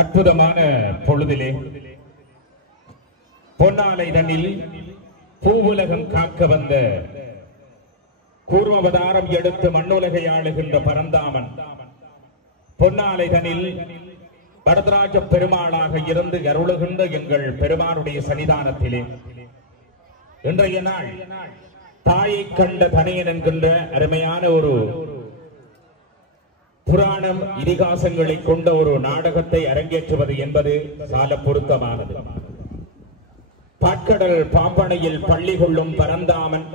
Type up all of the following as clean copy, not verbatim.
அற்புதமான பொழுதிலே பொன்னாலை தன்னில் பூவுலகம் காக்க வந்த கூர்மவதாரம் எடுத்து மண்ணுலகை ஆளுகின்ற பரந்தாமன் பொன்னாலை தனில் வரதராஜ பெருமாளாக இருந்து அருளுகின்ற எங்கள் பெருமானுடைய சன்னிதானத்திலே இன்றைய நாள் தாயை கண்ட தனையன் என்கின்ற அருமையான ஒரு புராணம் இதிகாசங்களை கொண்ட ஒரு நாடகத்தை அரங்கேற்றுவது என்பது சால பொருத்தமானது. பாட்கடல் பாம்பனையில் பள்ளி கொள்ளும் பரந்தாமன்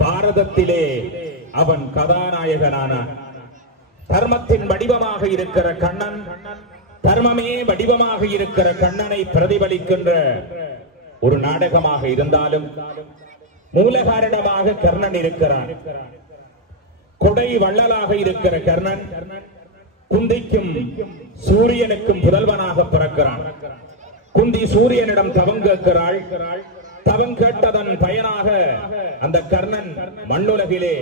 பாரதத்திலே அவன் கதாநாயகனானான். தர்மத்தின் வடிவமாக இருக்கிற கண்ணன், தர்மமே வடிவமாக இருக்கிற கண்ணனை பிரதிபலிக்கின்ற ஒரு நாடகமாக இருந்தாலும் மூலகாரணமாக கர்ணன் இருக்கிறான். கொடை வள்ளலாக இருக்கிற கர்ணன் குந்திக்கும் சூரியனுக்கும் புதல்வனாக பிறக்கிறான். குந்தி சூரியனிடம் தவம் கேட்கிறாள். தவம் கேட்டதன் பயனாக அந்த கர்ணன் மண்ணுலகிலே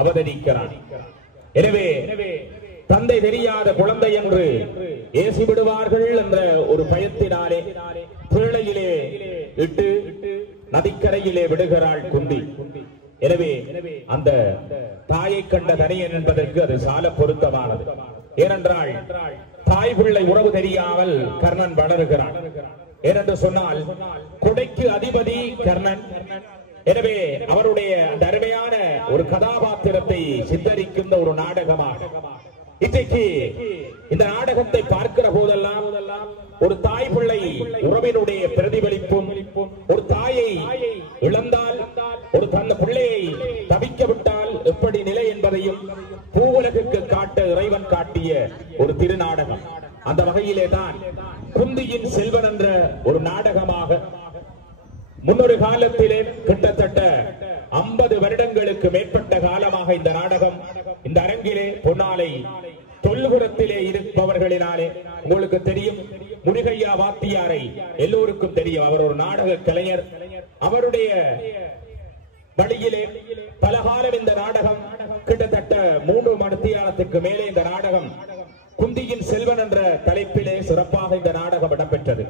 அவதரிக்கிறான். எனவே தந்தை தெரியாத குழந்தை என்று ஏசி விடுவார்கள் என்ற ஒரு பயத்தினாலே பிள்ளையிலே இட்டு நதிக்கரையிலே விடுகிறாள் குந்தி. எனவே அந்த தாயை கண்ட தனியன் என்பதற்கு அது சால பொருத்தமானது. ஏனென்றால் தாய் பிள்ளை உறவு தெரியாமல் கர்ணன் வளருகிறான். ஏனென்று சொன்னால் கொடைக்கு அதிபதி கர்ணன். எனவே அவருடைய அந்த அருமையான ஒரு கதாபாத்திரத்தை சித்தரிக்கின்ற ஒரு நாடகமாக இன்றைக்கு இந்த நாடகத்தை பார்க்கிற போதெல்லாம் ஒரு தாய் பிள்ளை உறவினுடைய பிரதிபலிப்பும், ஒரு தாயை இழந்தால், ஒரு தந்த பிள்ளையை தவிக்க விட்டால் எப்படி நிலை என்பதையும் பூவுலகுக்கு காட்ட இறைவன் காட்டிய ஒரு திருநாடகம். அந்த வகையிலே தான் குந்தியின் செல்வன் என்ற ஒரு நாடகமாக முன்னொரு காலத்திலே கிட்டத்தட்ட 50 வருடங்களுக்கு மேற்பட்ட காலமாக இந்த நாடகம் இந்த அரங்கிலே பொன்னாலை தொல்புரத்திலே இருப்பவர்களினாலே உங்களுக்கு தெரியும். முருகையா வாத்தியாரை எல்லோருக்கும் தெரியும். அவர் ஒரு நாடக கலைஞர். அவருடைய வழியிலே பல காலம் இந்த நாடகம் கிட்டத்தட்ட 3 மணித்தியாலத்துக்கு மேலே இந்த நாடகம் குந்தியின் செல்வன் என்ற தலைப்பிலே சிறப்பாக இந்த நாடகம் இடம்பெற்றது.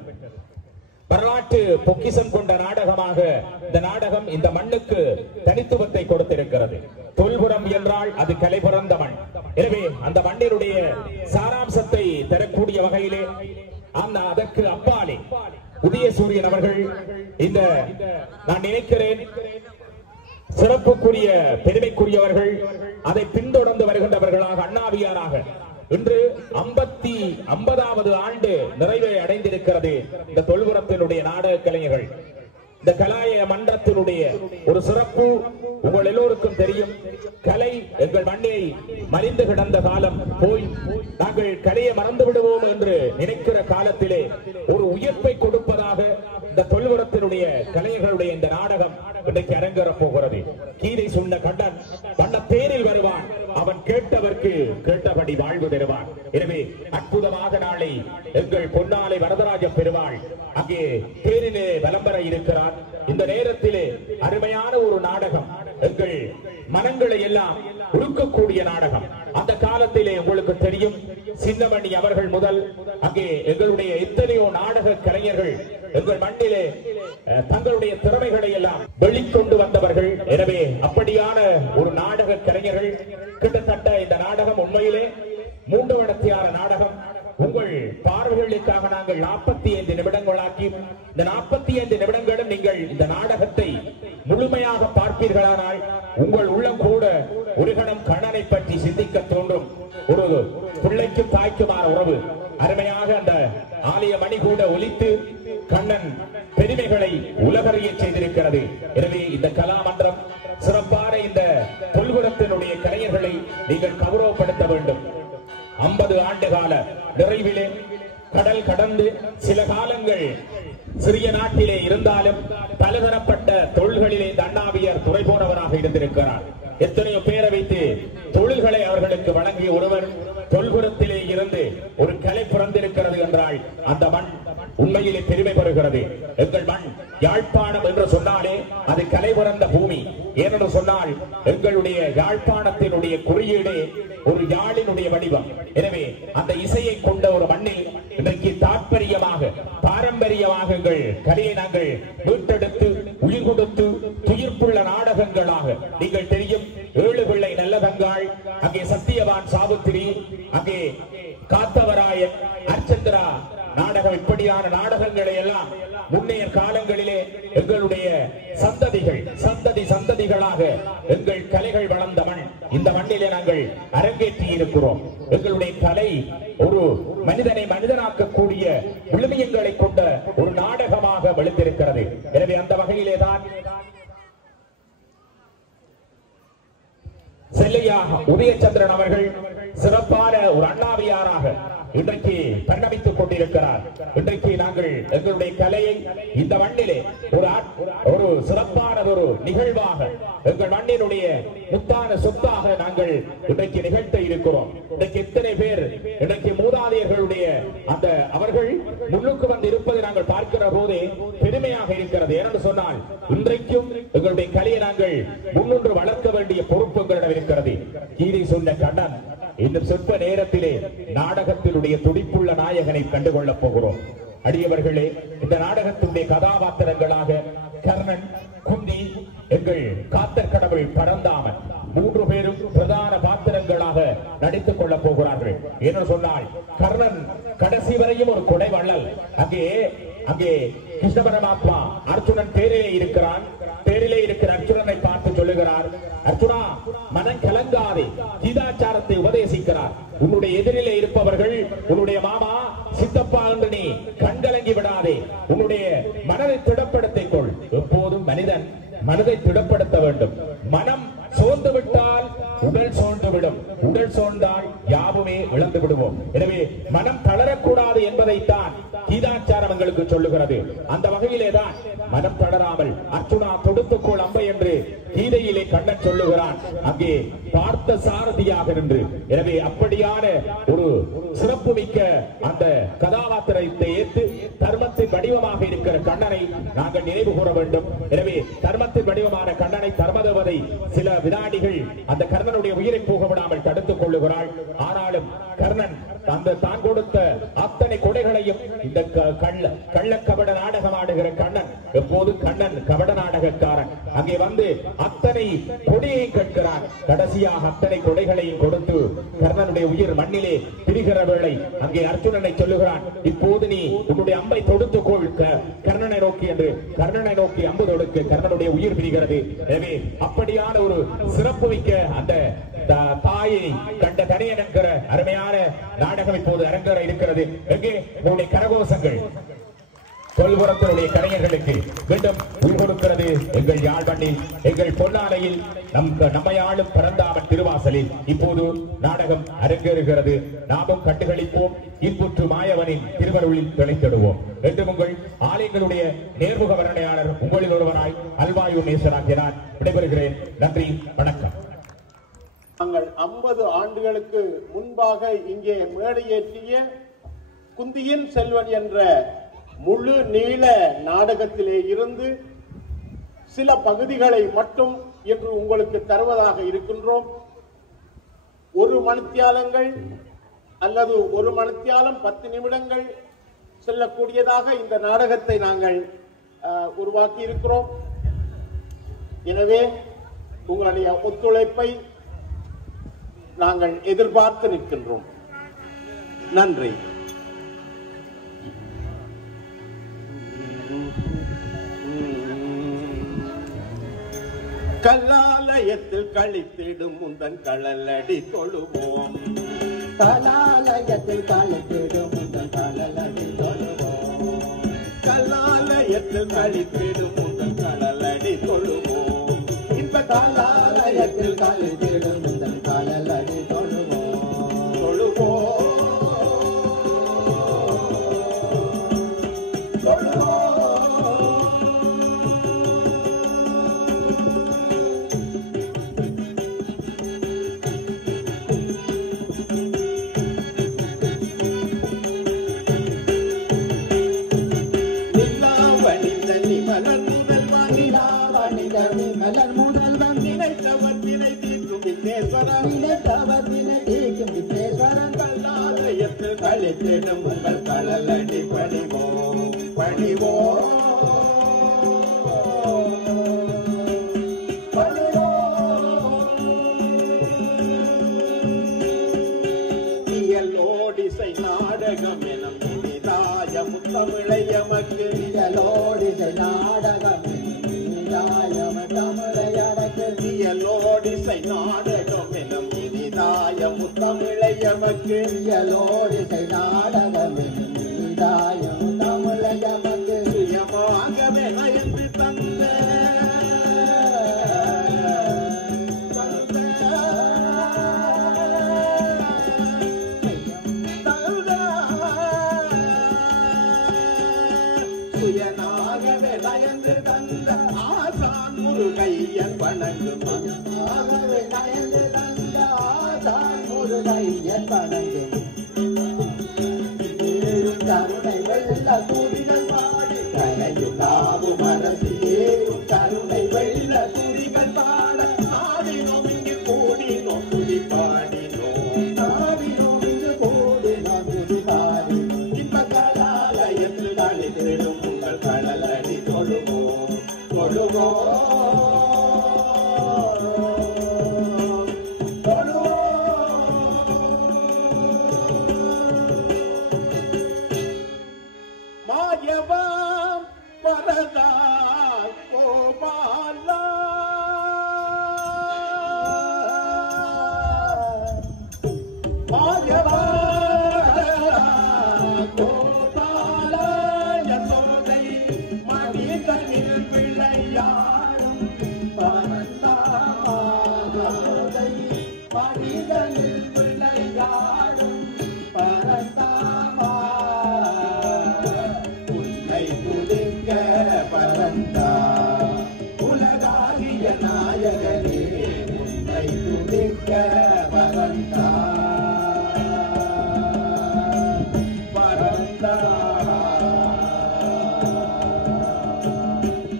வரலாற்று பொக்கிசம் கொண்ட நாடகமாக இந்த நாடகம் இந்த மண்ணுக்கு தனித்துவத்தை கொடுத்திருக்கிறது. தொல்புரம் என்றால் அது கலை பிறந்த மண். எனவே அந்த மண்ணினுடைய சாராம்சத்தை தரக்கூடிய வகையிலே அதற்கு அப்பாலே உதயசூரியன் அவர்கள் இந்த நான் நினைக்கிறேன் சிறப்புக்குரிய பெருமைக்குரியவர்கள், அதை பின்தொடர்ந்து வருகின்றவர்களாக அண்ணாவியாராக இன்று 50வது ஆண்டு நிறைவை அடைந்திருக்கிறது இந்த தொல்புரத்தினுடைய நாடக கலைஞர்கள். இந்த கலாய மன்றத்தினுடைய ஒரு சிறப்பு உங்கள் எல்லோருக்கும் தெரியும். கலை எங்கள் மண்ணை மறிந்து கிடந்த காலம் போய் நாங்கள் கலையை மறந்து விடுவோம் என்று நினைக்கிற காலத்திலே ஒரு உயிர்ப்பை கொடுப்பதாக இந்த தொல்புரத்தினுடைய கலைஞர்களுடைய இந்த நாடகம் இன்றைக்கு அரங்கேறப் போகிறது. கீதை சொன்ன கண்ணன் வண்ண தேரில் வருவான், அவன் கேட்டவர்க்கு கேட்டபடி வாழ்வு தருவான். எனவே அற்புதமாக நாளை எங்கள் பொன்னாலை வரதராஜ பெருமாள் அங்கே தேரிலே விளம்பர இருக்கிறார். இந்த நேரத்திலே அருமையான ஒரு நாடகம், எங்கள் மனங்களை எல்லாம் உருக்கக்கூடிய நாடகம். அந்த காலத்திலே உங்களுக்கு தெரியும், சின்னமணி அவர்கள் முதல் அங்கே எங்களுடைய எத்தனையோ நாடக கலைஞர்கள் எங்கள் மண்ணிலே தங்களுடைய திறமைகளை எல்லாம் வெளிக்கொண்டு வந்தவர்கள். எனவே அப்படியான ஒரு நாடக கலைஞர்கள் கிட்டத்தட்ட இந்த நாடகம் உண்மையிலே 3 மணித்தியால நாடகம். உங்கள் பார்வைகளுக்காக நாங்கள் 45 நிமிடங்களாக்கி இந்த 45 நிமிடங்களும் நீங்கள் இந்த நாடகத்தை முழுமையாக பார்ப்பீர்களானால் உங்கள் உள்ளம் கூட ஒரு கணம் கண்ணனை பற்றி சிந்திக்க தோன்றும். ஒரு பிள்ளைக்கும் தாய்க்குமான உறவு அருமையாக அந்த ஆலய மணி கூட ஒலித்து கண்ணன் பெருமைகளை உலகறிய செய்திருக்கிறது. எனவே இந்த கலாமன்றம் சிறப்பான இந்த தொல்புரத்தினுடைய கலைஞர்களை நீங்கள் கௌரவப்படுத்த வேண்டும். 50 ஆண்டு கால நிறைவிலே கடல் கடந்து சில காலங்கள் சிறிய நாட்டிலே இருந்தாலும் பலதரப்பட்ட தொழில்களிலே அண்ணாவியார் துறை போனவராக இருந்திருக்கிறார். எத்தனையோ பேரை வைத்து தொழில்களை அவர்களுக்கு வழங்கிய ஒருவர் தொல்புரத்திலே இருந்து ஒரு கலை பிறந்திருக்கிறது என்றால் அந்த மண் உண்மையிலே பெருமை பெறுகிறது. எங்கள் மண் யாழ்ப்பாணம் என்று சொன்னாலே அது கலை பிறந்த பூமி. ஏனென்று சொன்னால் எங்களுடைய யாழ்ப்பாணத்தினுடைய குறியீடு ஒரு யாழினுடைய வடிவம். எனவே அந்த இசையை கொண்ட ஒரு மீண்டுமாக எங்கள் கலையை நாங்கள் மீட்டெடுத்து உயிர் கொடுத்து துயிர்ப்புள்ள நாடகங்களாக நீங்கள் தெரியும். ஏழு பிள்ளை நல்லதங்காள், அங்கே சத்தியவான் சாவித்திரி, அங்கே காத்தவராயன், அர்ச்சந்திரா நாடகம், இப்படியான நாடகங்களை எல்லாம் முன்னைய காலங்களிலே எங்களுடைய சந்ததிகளாக எங்கள் கலைகள் வளர்ந்த மண், இந்த மண்ணிலே நாங்கள் அரங்கேற்றி இருக்கிறோம். எங்களுடைய கலை ஒரு மனிதனை மனிதனாக்கக்கூடிய விழுமியங்களை கொண்ட ஒரு நாடகமாக வெளித்திருக்கிறது. எனவே அந்த வகையிலே தான் செல்லையா உதயச்சந்திரன் அவர்கள் சிறப்பான ஒரு அண்ணாவியாராக இன்றைக்கு பரிணமித்துக் கொண்டிருக்கிறார். இன்றைக்கு நாங்கள் எங்களுடைய கலையை இந்த மண்ணிலே ஒரு சிறப்பான ஒரு நிகழ்வாக எங்கள் மண்ணினுடைய முத்தான சொத்தாக நாங்கள் இன்றைக்கு நிகழ்த்த இருக்கிறோம். இன்றைக்கு எத்தனை பேர் இன்றைக்கு மூதாதையர்களுடைய அந்த அவர்கள் முன்னுக்கு வந்து இருப்பதை நாங்கள் பார்க்கிற போதே பெருமையாக இருக்கிறது. ஏனென்று சொன்னால் இன்றைக்கும் எங்களுடைய கலையை நாங்கள் முன்னின்று வளர்க்க வேண்டிய பொறுப்பு எங்களிடம் இருக்கிறது. கீதை சொன்ன கண்ணன் இன்னும் சொற்ப நேரத்திலே நாடகத்தினுடைய துடிப்புள்ள நாயகனை கண்டுகொள்ளப் போகிறோம். அடியவர்களே, இந்த நாடகத்தினுடைய கதாபாத்திரங்களாக கர்ணன், குந்தி, எங்கள் காத்தர் கடவுள் பரந்தாமன் மூன்று பேரும் பிரதான பாத்திரங்களாக நடித்துக் கொள்ளப் போகிறார்கள். என்ன சொன்னால் கர்ணன் கடைசி வரையும் ஒரு கொடை வள்ளல். அங்கே கிருஷ்ண பரமாத்மா அர்ஜுனன் தேரிலே இருக்கிறான். தேரிலே இருக்கிற அர்ஜுனனை பார்த்து சொல்லுகிறார், அர்ஜுனா மனம் கலங்காதே, கீதாச்சாரத்தை உபதேசிக்கிறார். உன்னுடைய எதிரிலே இருப்பவர்கள் உன்னுடைய மாமா சித்தப்பா என்று நீ கண்கலங்கி விடாதே, உன்னுடைய மனதை திடப்படுத்திக் கொள். எப்போதும் மனிதன் மனதை திடப்படுத்த வேண்டும். மனம் சோர்ந்து விட்டால் உடல் சோர்ந்துவிடும், உடல் சோர்ந்தால் யாவுமே இழந்து விடுவோம். எனவே மனம் தளரக்கூடாது என்பதைத்தான் கீதாச்சாரம் எங்களுக்கு சொல்லுகிறது. அந்த வகையிலே தான் மனம் தளராமல் அர்ஜுனா தொடுத்துக்கோள் அம்பை என்று கீதையிலே கண்ணன் சொல்லுகிறான். அங்கே பார்த்த சாரதியாக இருந்து, எனவே அப்படியான ஒரு சிறப்பு மிக்க அந்த கதாபாத்திரத்தை ஏற்று தர்மத்தின் வடிவமாக இருக்கிற கண்ணனை நாங்கள் நினைவு கூற வேண்டும். எனவே தர்மத்தின் வடிவமான கண்ணனை தர்மதேவதை சில வினாடிகள் அந்த கர்ணனுடைய உயிரை போக விடாமல் தடுத்துக் கொள்ளுகிறாள். ஆனாலும் கர்ணன் அந்த தான் கொடுத்த அத்தனை கொடைகளையும் இந்த கள்ள கபட நாடகம் ஆடுகிற கண்ணன், எப்போது கண்ணன் கபட நாடகக்காரன், அங்கே வந்து அத்தனை கொடையை கேட்கிறான். கடைசியாக அத்தனை கொடைகளையும் கொடுத்து கர்ணனுடைய உயிர் மண்ணிலே பிரிகிற வேளை அங்கே அர்ஜுனனை சொல்லுகிறான், இப்போது நீ உன்னுடைய அம்பை தொடுத்துக்கொள் கர்ணனை நோக்கி என்று கர்ணனை நோக்கி அம்பு தொடுக்க கர்ணனுடைய உயிர் பிரிகிறது. எனவே அப்படியான ஒரு சிறப்பு மிக்க அந்த தாயை கண்ட தனியன் என்கிற அருமையான நாடகம் இப்போது அரங்கேற இருக்கிறது. எங்கே உங்களுடைய கரகோஷங்கள் தொல்புறத்தினுடைய கலைஞர்களுக்கு மீண்டும் உயிர் கொடுக்கிறது. எங்கள் யாழ் மண்ணில், எங்கள் பொன்னாலையில், நம்மையாளும் பரந்தாமன் திருவாசலில் இப்போது நாடகம் அரங்கேறுகிறது. நாமும் கண்டுகளிப்போம், இன்புற்று மாயவனின் திருவருளில் திளைத்திடுவோம் என்று உங்கள் ஆலயங்களுடைய நேர்முக வர்ணனையாளர் உங்களில் ஒருவராய் அல்வாயு நேசராகிறார். விடைபெறுகிறேன். நன்றி, வணக்கம். நாங்கள் 50 ஆண்டுகளுக்கு முன்பாக இங்கே மேடையேற்றிய குந்தியின் செல்வன் என்ற முழு நீள நாடகத்திலே இருந்து சில பகுதிகளை மட்டும் இன்று உங்களுக்கு தருவதாக இருக்கின்றோம். 1 மணித்தியாலங்கள் அல்லது 1 மணித்தியாலம் 10 நிமிடங்கள் செல்லக்கூடியதாக இந்த நாடகத்தை நாங்கள் உருவாக்கி இருக்கிறோம். எனவே உங்களுடைய ஒத்துழைப்பை நாங்கள் எதிர்பார்த்து நிற்கின்றோம். நன்றி. கல்லாலயத்தில் கழித்திடும் முந்தன் களலடி தொழுவோம். கலாலயத்தில் கழித்திடும் முந்தன் களலடி தொழுவோம். கல்லாலயத்தில் கழித்திடும் முந்தன் களலடி தொழுவோம். இந்த கலாலயத்தில் கழித்திடும் முந்தன் களலடி தொழுவோம். தொழுவோம் தொழுவோம். மலர் முதல்வன் கழித்திடும் உங்கள் கடலடி பணிவோம் பணிவோம் இயலோடிசை நாடகம் எனும் இனிதாய முத்தமிழை எமக்கு இயலோடிசை நாடகம் இனிதாயம் தமிழை அடக்கு இயலோடிசை நாடகம் எனும் இனிதாய முத்தமிழை எமக்கு இயலோடிசை நாடகம் இனிதாயம் தமிழை எமக்கு சுயமாகவே நயந்து தந்த சுயனாகவே நயந்து தந்த ஆசான் முருகையன் வணங்கும் ஆகவே நயந்து தந்த ஆசான் முருகையன் வணங்கும் கருணை வெள்ள துதிகள் பாடி கலையும் நாவும் அரசியேறும் கருணை வெள்ள துதிகள் பாட ஆடினோம் இங்கு கூடினோம் துதி பாடினோம் நாவினோம் இங்கு கூடினோம் துதி பாடி இன்ப கலாலயத்தில் அழித்திடும் உங்கள் கடலடி தொழுவோம் தொழுவோம் மாயவாம் வரதா கோபாலா மாயவா கோபாலா யசோதை மனிதனில் விளையாடும் பரந்தாமாதை மனிதனில் விளையாடும் பரந்தாமா உன்னை துதிக்க பரந்தா உலகாகிய நாயகனே உன்னை துதிக்க பரந்தா பரந்தா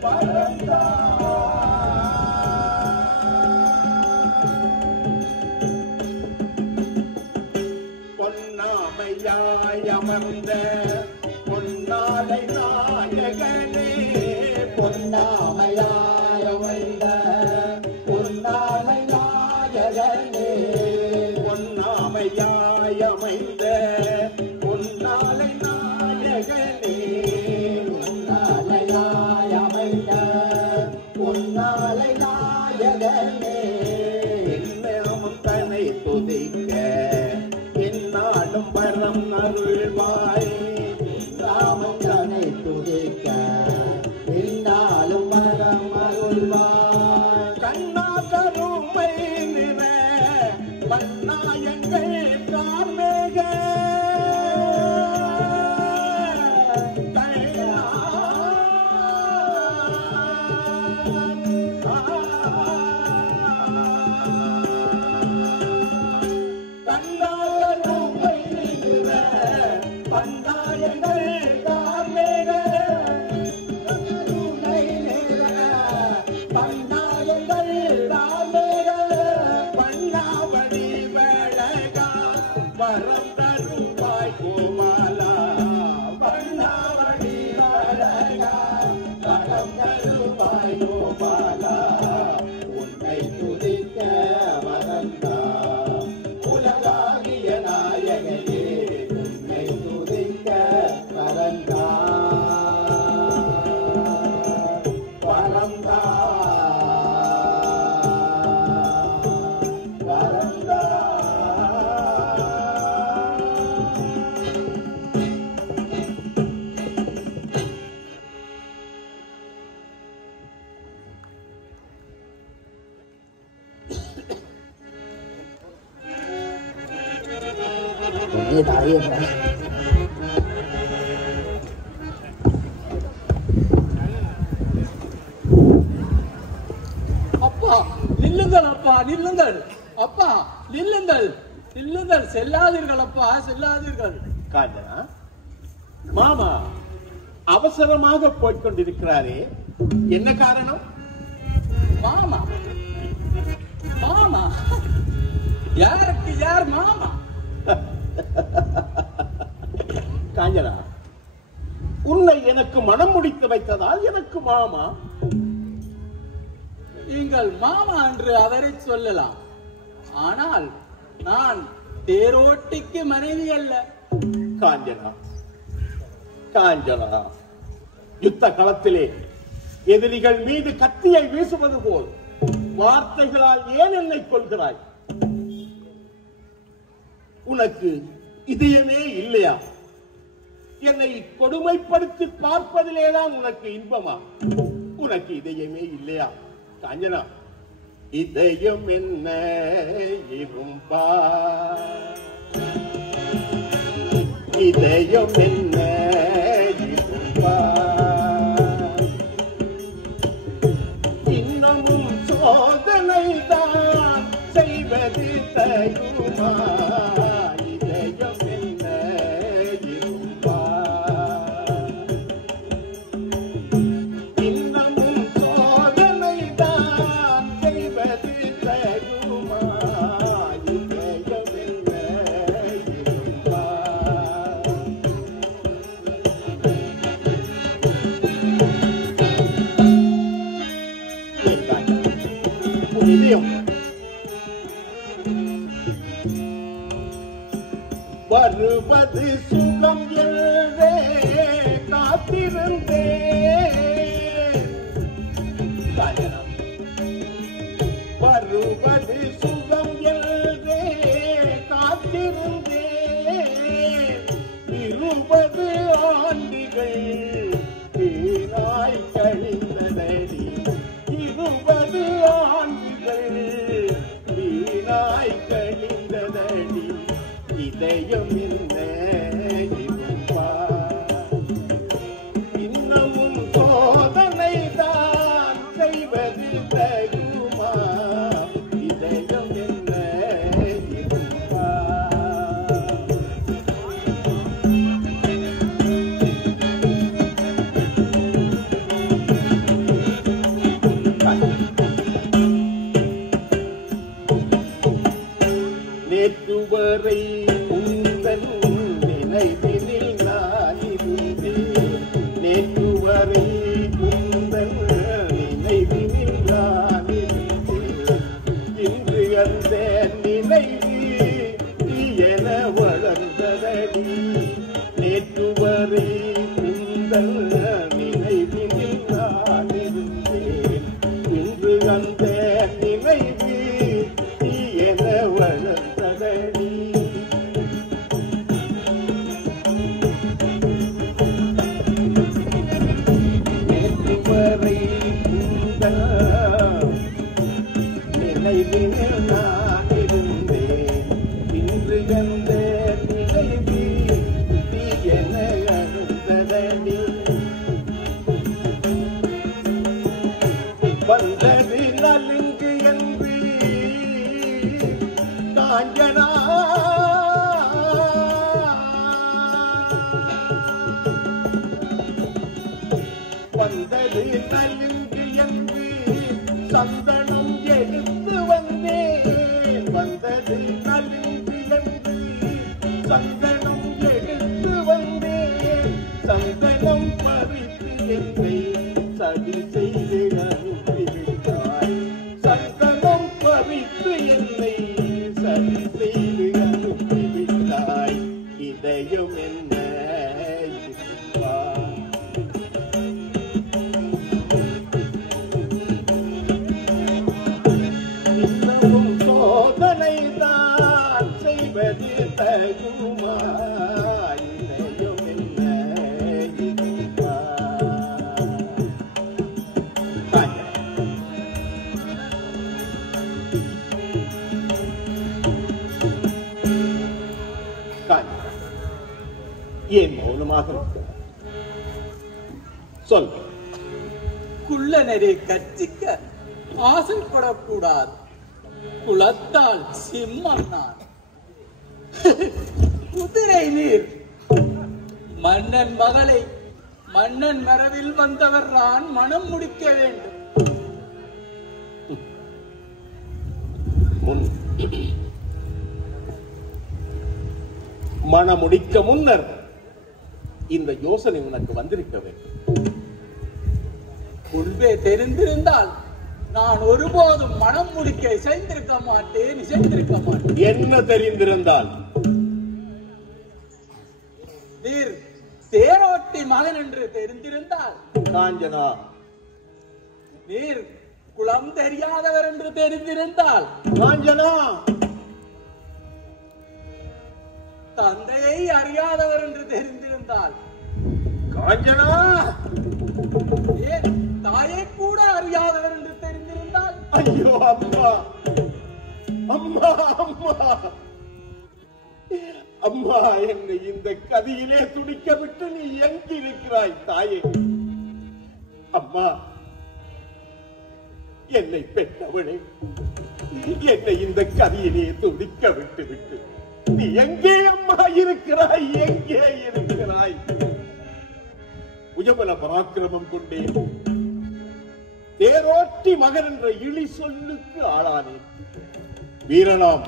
பரந்தா பொன்னாமையாய் அமர்ந்த பொன்னாலை நாயகனே பொன்னாமையாய் அமைந்த பொன்னாமை நாயகனே பொன்னாமையாய் அமைந்த பொன்னாலை நாயகனே பொன்னாலையாய் அமைந்த பொன்னாலை நாயகனே என்னமும் தன்னை துதிக்க என்னாலும் வரம் அருள்வாய் ராமனை துதிக்க என்னாலும் வரம் அருள்வாய் கண்ணா கருமை நிற பன்னாயங்கள் கார்மேக வரம் தருவாய் கோபாலா பண்ணாவடி வழகா வரம் தருவாய் கோபாலா உன்னை துதிக்க வந்தா உலகாகிய நாயகனே உன்னை துதிக்க பரந்தா பரந்தா பரந்தா ये दाढ़ी है அப்பா நில்லுங்கள், அப்பா நில்லுங்கள், அப்பா நில்லுங்கள், நில்லுங்கள், செல்லாதீர்கள் அப்பா, செல்லாதீர்கள். காஞ்சனா மாமா அவசரமாக போய்கொண்டிருக்கிறாரே, என்ன காரணம்? மாமா மாமா யாருக்கு யார் மாமா? காஞ்சனா, உன்னை எனக்கு மனம் முடித்து வைத்ததால் எனக்கு மாமா. நீங்கள் மாமா என்று அவரை சொல்லலாம், ஆனால் நான் தேரோட்டிக்கு மனைவி அல்ல. காஞ்சனா, காஞ்சனா, யுத்த களத்திலே எதிரிகள் மீது கத்தியை வீசுவது போல் வார்த்தைகளால் ஏன் என்னை கொள்கிறாய்? உனக்கு இதயமே இல்லையா? என்னை கொடுமைப்படுத்தி பார்ப்பதிலேதான் உனக்கு இன்பமா? உனக்கு இதயமே இல்லையா? காஞ்சனா, இதயம் என்ன இரும்பா, இதயம் என்ன இரும்பா, இன்னமும் சோதனை தான் செய்வது தகுமா? இதயம் என்ன இரும்பா, இன்னமும் சோதனை தான் செய்வது தகுமா? இதயம் என்ன இரும்பா. இதயம் வருவது சுகம் என்றே காத்திருந்தே, வருவது சுகம் என்றே காத்திருந்தே, 20 ஆண்டுகள் வீணாய் கழிந்ததடி, 20 ஆண்டுகள் வீணாய் கழிந்ததடி, இதயம் என்ன இருப்பா, இன்னமும் சோதனை தான் செய்வது தகுமா? இதயம் என்ன இருப்பா. நேற்று வரை உந்தன் நினைவினில் நான் இருந்தேன், நேற்று வரை உந்தன் நினைவினில் நான் இருந்தேன், இன்று அந்த நினைவு என வளர்ந்ததடி, நேற்று வரை உந்தன் நினைவினில் நான் இருந்தேன், இன்று அந்த நினைவு என வளர்ந்ததடி. நேற்று வரை உந்தன் நினைவினில் நான் இருந்தேன், இன்று அந்த நினைவு என அழுந்ததடி. வந்தது நலுங்கு என்று காஞ்சனா, வந்தது நலுங்கு என்று சந்தனம் எடுத்து வந்தேன், வந்தது நலுங்கு என்று சந்தனம் எடுத்து வந்தேன், சந்தனம் பறித்து என்னை சதி செய்து அனுப்பிவிட்டாய், சந்தனம் பறித்து என்னை சதி செய்து அனுப்பிவிட்டாய், இதயம் என்ன இருப்பா. இன்னமும் சோதனை தான் செய்வது தகுமா? இதயம் என்ன இருப்பா. ஏன் மௌனமாக இருக்கிறார்? சொல். குள்ளனரை கற்சிக்க ஆசைப்படக்கூடாது, குலத்தால் சிம்மம் நான். குதிரை நீர் மன்னன் மகளை மன்னன் மரபில் வந்தவர் நான் மனம் முடிக்க வேண்டும். மணமுடிக்க முன்னர் இந்த யோசனை உனக்கு வந்திருக்க வேண்டும். முன்பே தெரிந்திருந்தால் நான் ஒருபோதும் மனம் முடிக்க இசைந்திருக்க மாட்டேன். என்ன தெரிந்திருந்தால்? நீர் தேரோட்டி மகன் என்று தெரிந்திருந்தால். காஞ்சனா, நீர் குலம் தெரியாதவர் என்று தெரிந்திருந்தால். காஞ்சனா, தந்தையை அறியாதவர் என்று தெரிந்திருந்தால். காஞ்சனா, ஏன் தாயை கூட அறியாதவர் என்று தெரிந்திருந்தால். ஐயோ அம்மா, அம்மா, அம்மா, அம்மா, என்னை இந்த கதியிலே துடிக்க விட்டு நீ எங்கிருக்கிறாய் தாயே? அம்மா, என்னை பெற்றவளே, என்னை இந்த கதியிலே துடிக்க விட்டு நீ எங்கே அம்மா இருக்கிறாய்? எங்கே இருக்கிறாய்? உயபல பராக்கிரமம் கொண்டேன், தேரோட்டி மகன் என்ற இழி சொல்லுக்கு ஆளானேன். வீரனாம்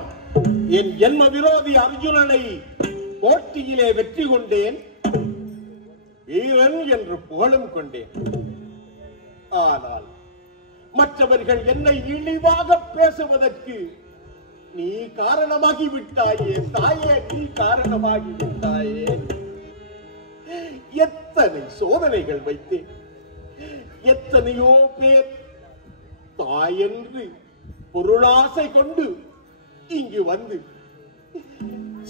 என் ஜென்ம விரோதி அர்ஜுனனை போட்டியிலே வெற்றி கொண்டேன், வீரன் என்று புகழும் கொண்டேன். ஆனால் மற்றவர்கள் என்னை இழிவாக பேசுவதற்கு நீ காரணமாகி விட்டாயே தாயே, நீ காரணமாகி விட்டாயே. எத்தனை சோதனைகள் வைத்தேன், எத்தனையோ பேர் தாய் என்று பொருளாசை கொண்டு இங்கு வந்து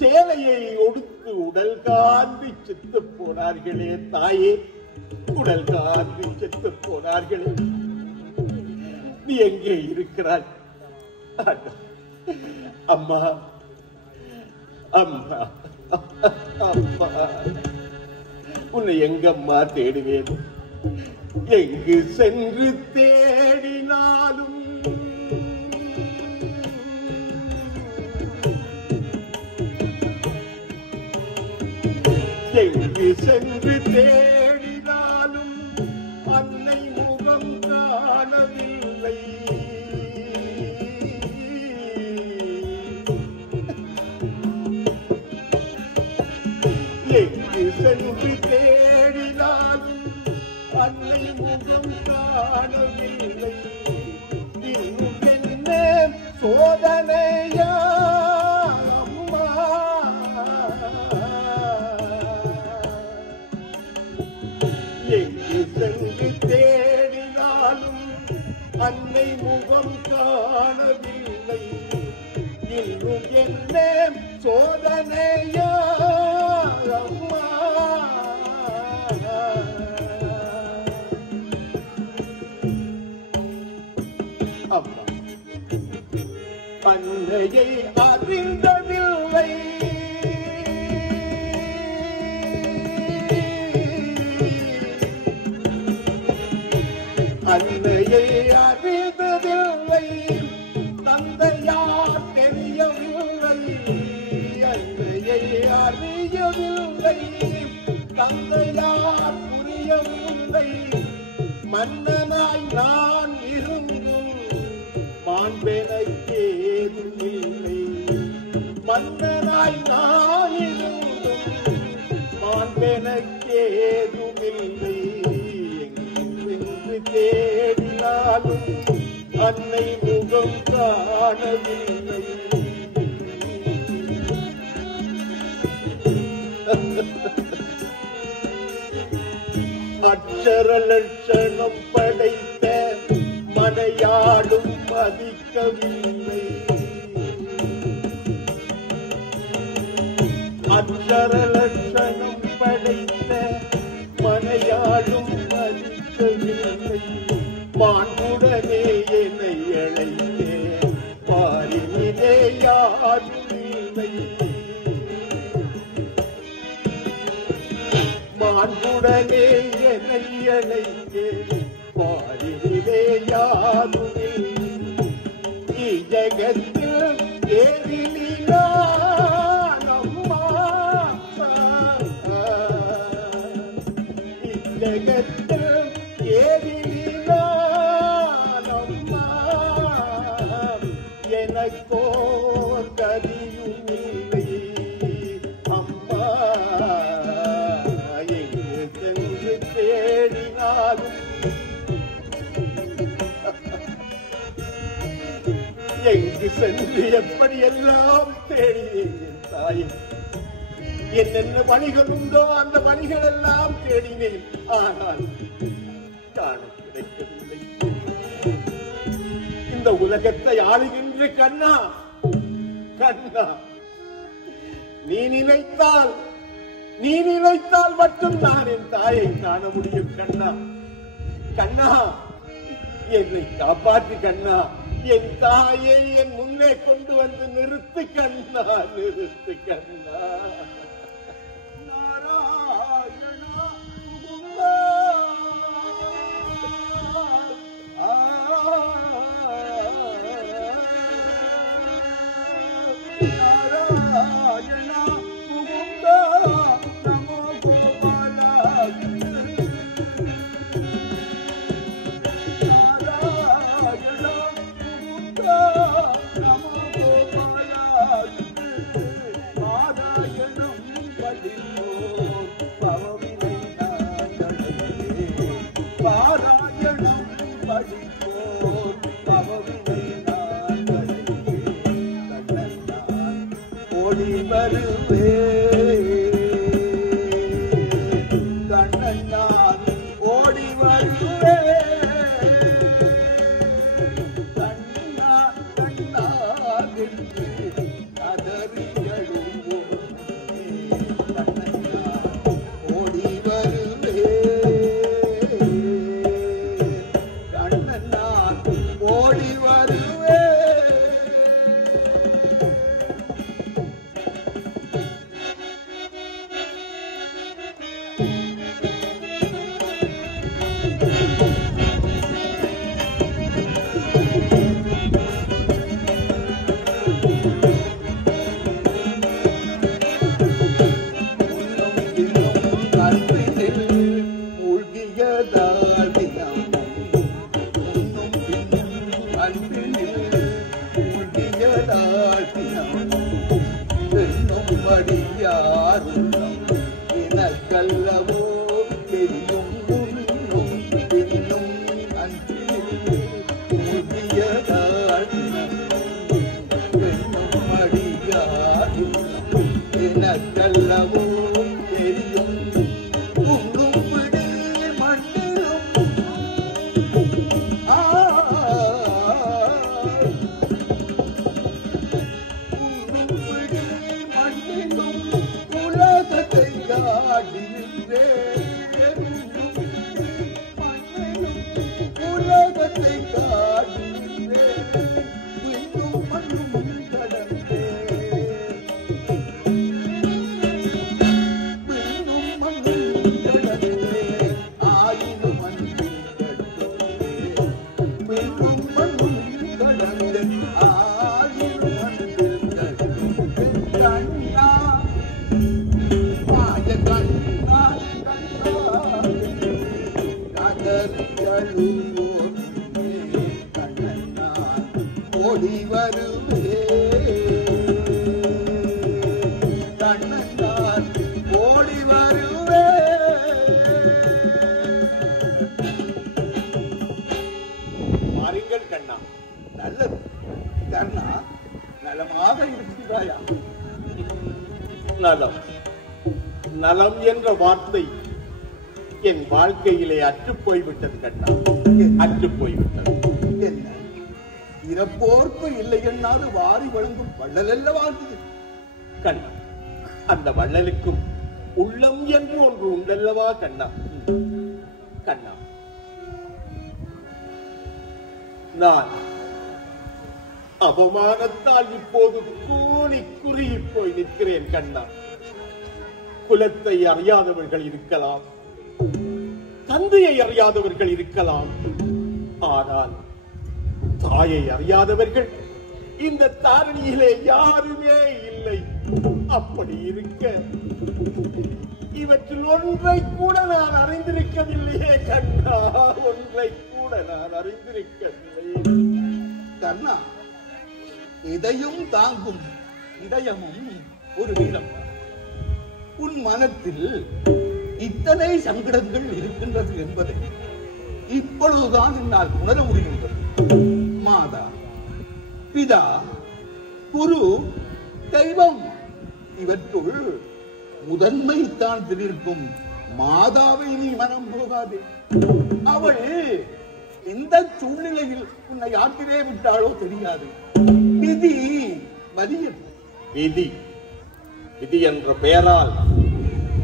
சேலையை ஒடுத்து உடல் காந்தி செத்து போனார்களே தாயே, உடல் காந்தி செத்து போனார்களே. நீ எங்கே இருக்கிறாய்? அம்மா, அம்மா, அம்மா, உன்னை எங்கம்மா தேடுவேன்? எங்கு சென்று தேடினாலும் எங்கு சென்று தேடினாலும் அன்னை முகம் காணவில்லை. எங்கு சென்று தேடினாலும் அன்னை முகம் காணவில்லை. இன்னும் என்ன சோதனையா அம்மா? எங்கு சென்று தேடினாலும் அன்னை முகம் காணவில்லை. இன்னும் என்ன சோதனையா அம்மா? அம்மா, அன்னையை அறிந்ததில்லை, அன்னையை அறிந்ததில்லை, தந்தையார் தெரியவில்லை. அன்னையை அறியவில்லை, தந்தையார் புரியவில்லை. மன்னனாய் நான் இருந்தும் மாண்பெனக்கேதும் இல்லை. மன்னனாய் நான் இருந்தும் மாண்பெனக்கேதும் இல்லை. எங்கு தேடினாலும் அன்னை முகம் காணவில்லை. அட்சர லட்சணம் படைத்த மனையாடும் மதிக்கவில்லை. அட்சர லட்சணம் படைத்த மனையாடும் மதிக்கவில்லை. மாண்புடனே என்னை அழைத்தேன், பாரினிலே யாரும் இல்லை. மாண்புடனே என்னை அழைத்தேன், பாரினிலே யாரும் இல்லை. ஜகத்தில் ஏறினான் அம்மா, ஜகத்தில் ஏறினான் அம்மா. எனக்கோ கதியும் இல்லை அம்மா, வீட்டுக்கு சென்று எப்படி எல்லாம் தேடினேன் தாயே. என்னென்ன பணிகள் உண்டோ அந்த பணிகள் எல்லாம் தேடினேன். ஆனால் காண கிடைக்கவில்லை. இந்த உலகத்தை ஆளுகின்ற கண்ணா, கண்ணா, நீ நினைத்தால் மட்டும் நான் என் தாயை காண முடியும். கண்ணா, கண்ணா, என்னை காப்பாற்று கண்ணா. என் தாயை என் முன்னே கொண்டு வந்து நிறுத்து கண்ணா, நிறுத்து கண்ணா. நாராயணா முகுந்தா, நாராயணா முகுந்தா, நமோ கோபாலா. நாராயணா முகுந்தா, நமோ கோபாலா. நாராயணம் படிப்போம் பவவினை நாடனே. பாராயணம் படிப்போம் பவவினை நாடனே. கண்ணன் ஓடி வருவே, கண்ணன் நான் ஓடி வருவே. கண்ணா கண்ணா என்று கதறி எழுவோம். கண்ணன் நான் ஓடி வருவே, கண்ணன் நான் ஓடி வருவே. எனக்கல்லவோ தெரியும் உண்ணும் பிடி மண்ணிலும் உண்ணும் பிடி மண்ணிலும் உலகத்தை காட்டுகின்றேன். உலகத்தை காட்டுகின்றேன். இன்னும் மண்ணும் கடந்தேன். ஓடி வருவே, கண்ணன் நான் ஓடி வருவே. மாறுங்கள் கண்ணா. நல்லது கண்ணா, நலமாக இருக்கிறாயா? நலம் நலம் என்ற வார்த்தை என் வாழ்க்கையிலே அற்றுப் போய்விட்டது கண்ணா, அற்றுப் போய்விட்டது. என்ன இறப்போர்க்கு இல்லை என்னாது வாரி வழங்கும் வள்ளல் அல்லவா கண்ணா? அந்த வள்ளலுக்கும் உள்ளம் என்று ஒன்று உண்டல்லவா கண்ணா? கண்ணா, நான் அவமானத்தால் இப்போது கூலி குறுகி போய் நிற்கிறேன் கண்ணா. குலத்தை அறியாதவர்கள் இருக்கலாம், தந்தையை அறியாதவர்கள் இருக்கலாம், ஆனால் தாயை அறியாதவர்கள் இந்த தாரணியிலே யாருமே இல்லை. அப்படி இருக்க இவற்றில் ஒன்றை கூட நான் அறிந்திருக்கவில்லையே கண்ணா, ஒன்றை கூட நான் அறிந்திருக்கவில்லை கண்ணா. இதையும் தாங்கும் இதயமும் ஒரு வீரம். உன் மனத்தில் இத்தனை சங்கடங்கள் இருக்கின்றது என்பதை இப்பொழுதுதான் என்னால் உணர முடிகின்றது. மாதா, பிதா, குரு, தெய்வம் இவற்றுள் முதன்மை தான் திரிக்கும் மாதாவை நீ மனம் போகாதே. அவள் எந்த சூழ்நிலையில் உன்னை யாத்திரே விட்டாளோ தெரியாது. விதி வலியது. விதி விதி என்ற பெயரால்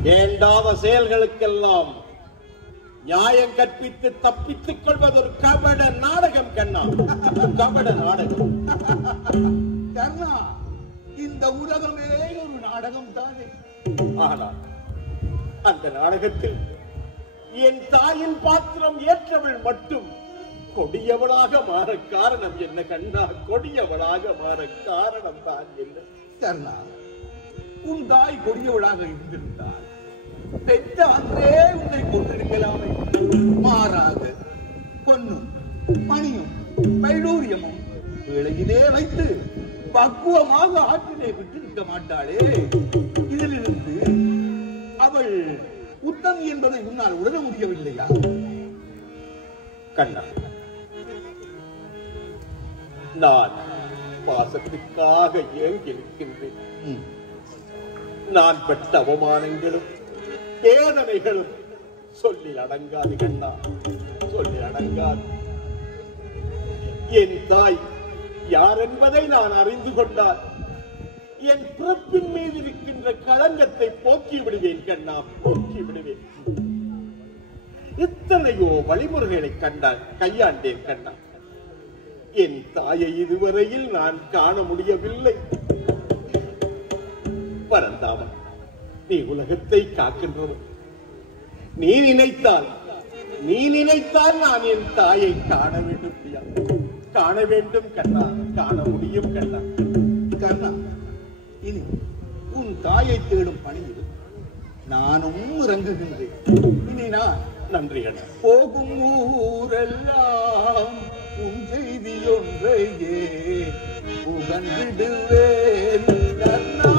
வேண்டாத செயல்களுக்கெல்லாம் நியாயம் கற்பித்து தப்பித்துக் கொள்வது ஒரு கபட நாடகம் கண்ணா. கபட நாடகம். கண்ணா, இந்த உலகமே ஒரு நாடகம் தானே. ஆனால் அந்த நாடகத்தில் என் தாயின் பாத்திரம் ஏற்றவள் மட்டும் கொடியவளாக மாற காரணம் என்ன கண்ணா? கொடியவளாக மாற காரணம் தான் என்ன? கண்ணா, உன் தாய் கொடியவளாக இருந்திருந்தால் பெற்ற அன்றே உன்னை கொண்டிருக்கலாமே. மாறாக பொன்னும் மணியும் வைடூரியமும் வேளையிலே வைத்து பக்குவமாக ஆற்றிலே விட்டிருக்க மாட்டாளே. இதிலிருந்து அவள் உத்தமி என்பதை உன்னால் உணர முடியவில்லையா? கண்ணா, நான் பாசத்துக்காக ஏங்கி இருக்கின்றேன். நான் பெற்ற அவமானங்களும் வேதனைகளும் சொல்லி அடங்காது கண்ணா, சொல்லி அடங்காது. என் தாய் யார் என்பதை நான் அறிந்து கொண்டால் என் பிறப்பின் மீது இருக்கின்ற களங்கத்தை போக்கி விடுவேன் கண்ணா, போக்கி விடுவேன். எத்தனையோ வழிமுறைகளை கையாண்டேன் கண்ணா. என் தாயை இதுவரையில் நான் காண முடியவில்லை. பரந்தாமன், நீ உலகத்தை காக்கின்றவன். நீ நினைத்தால் நான் என் தாயை காண வேண்டும். காண வேண்டும் கண்ணா, காண முடியும் கண்ணா. கண்ணா, இனி உன் தாயை தேடும் பணியில் நானும் இறங்குகின்றேன். இனி நான் நன்றி கண்ணா. போகும் ஊரெல்லாம் உன் செய்தி ஒன்றையே புகழ்ந்திடுவேன் கண்ணா.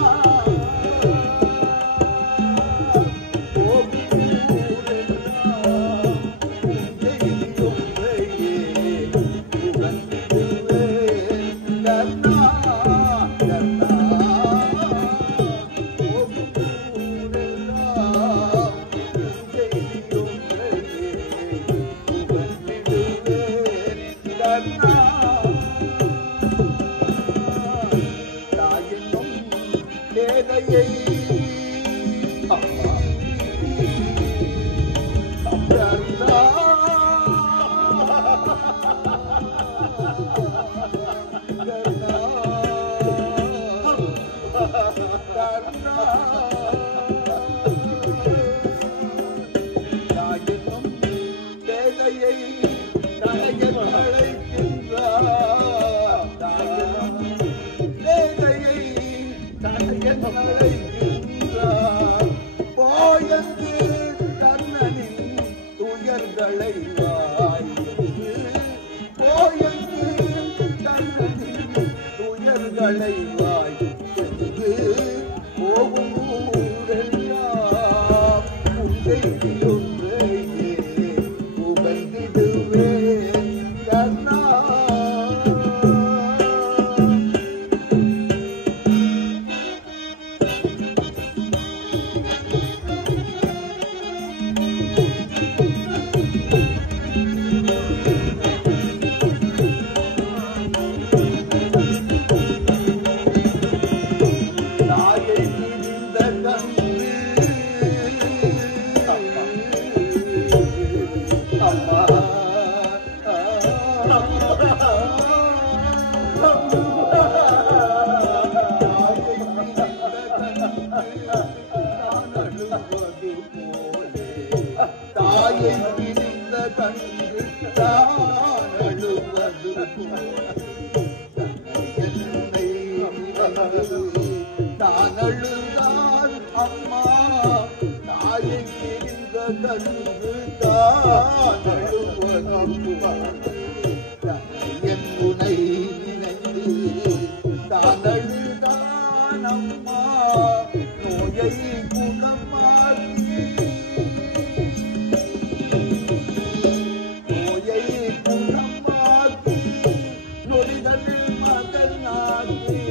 நொடிகள் மகன் நாகி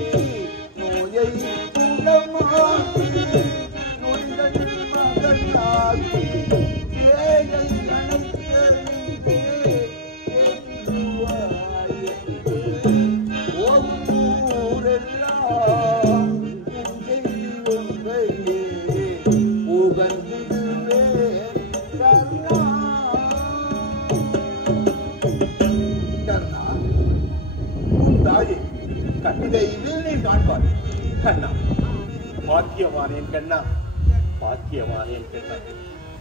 பாக்கியவானேன் கண்ணா, பாக்கியவானேன் கண்ணா.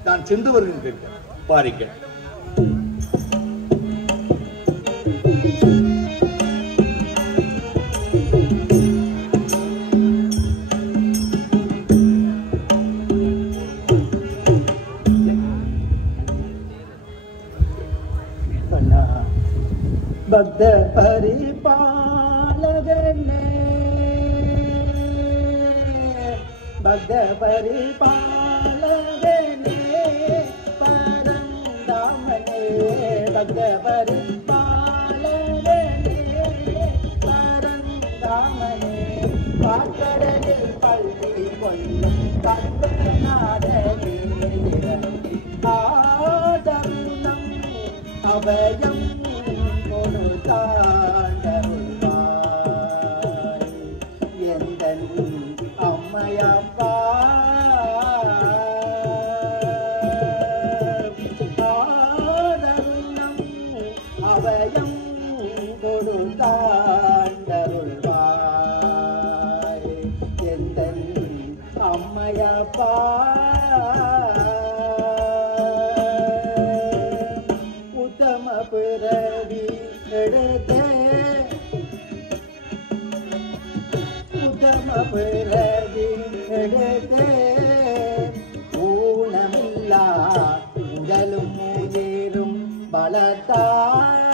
நான் சென்று வருகின்றேன். பாருங்கள். பக்த பரிபாலகனே, பக்த பரிபாலகனே, பரந்தாமனே, பக்த பரிபாலகனே, பரந்தாமனே, பாக்கடலில் பள்ளி கொள்ளும் கந்தநாடகே ஆதருணம் அபயம் எந்தன் அம்மையப்பா ஆதருணம் அபயம் கொடுத்தாண்டருள்வாய் எந்தன் அம்மையப்பா உத்தம பிறவி எடுத்தே உத்தம பிறவி எடுத்தே ஊனமில்லா உடலும் உயிரும் பலத்தாய்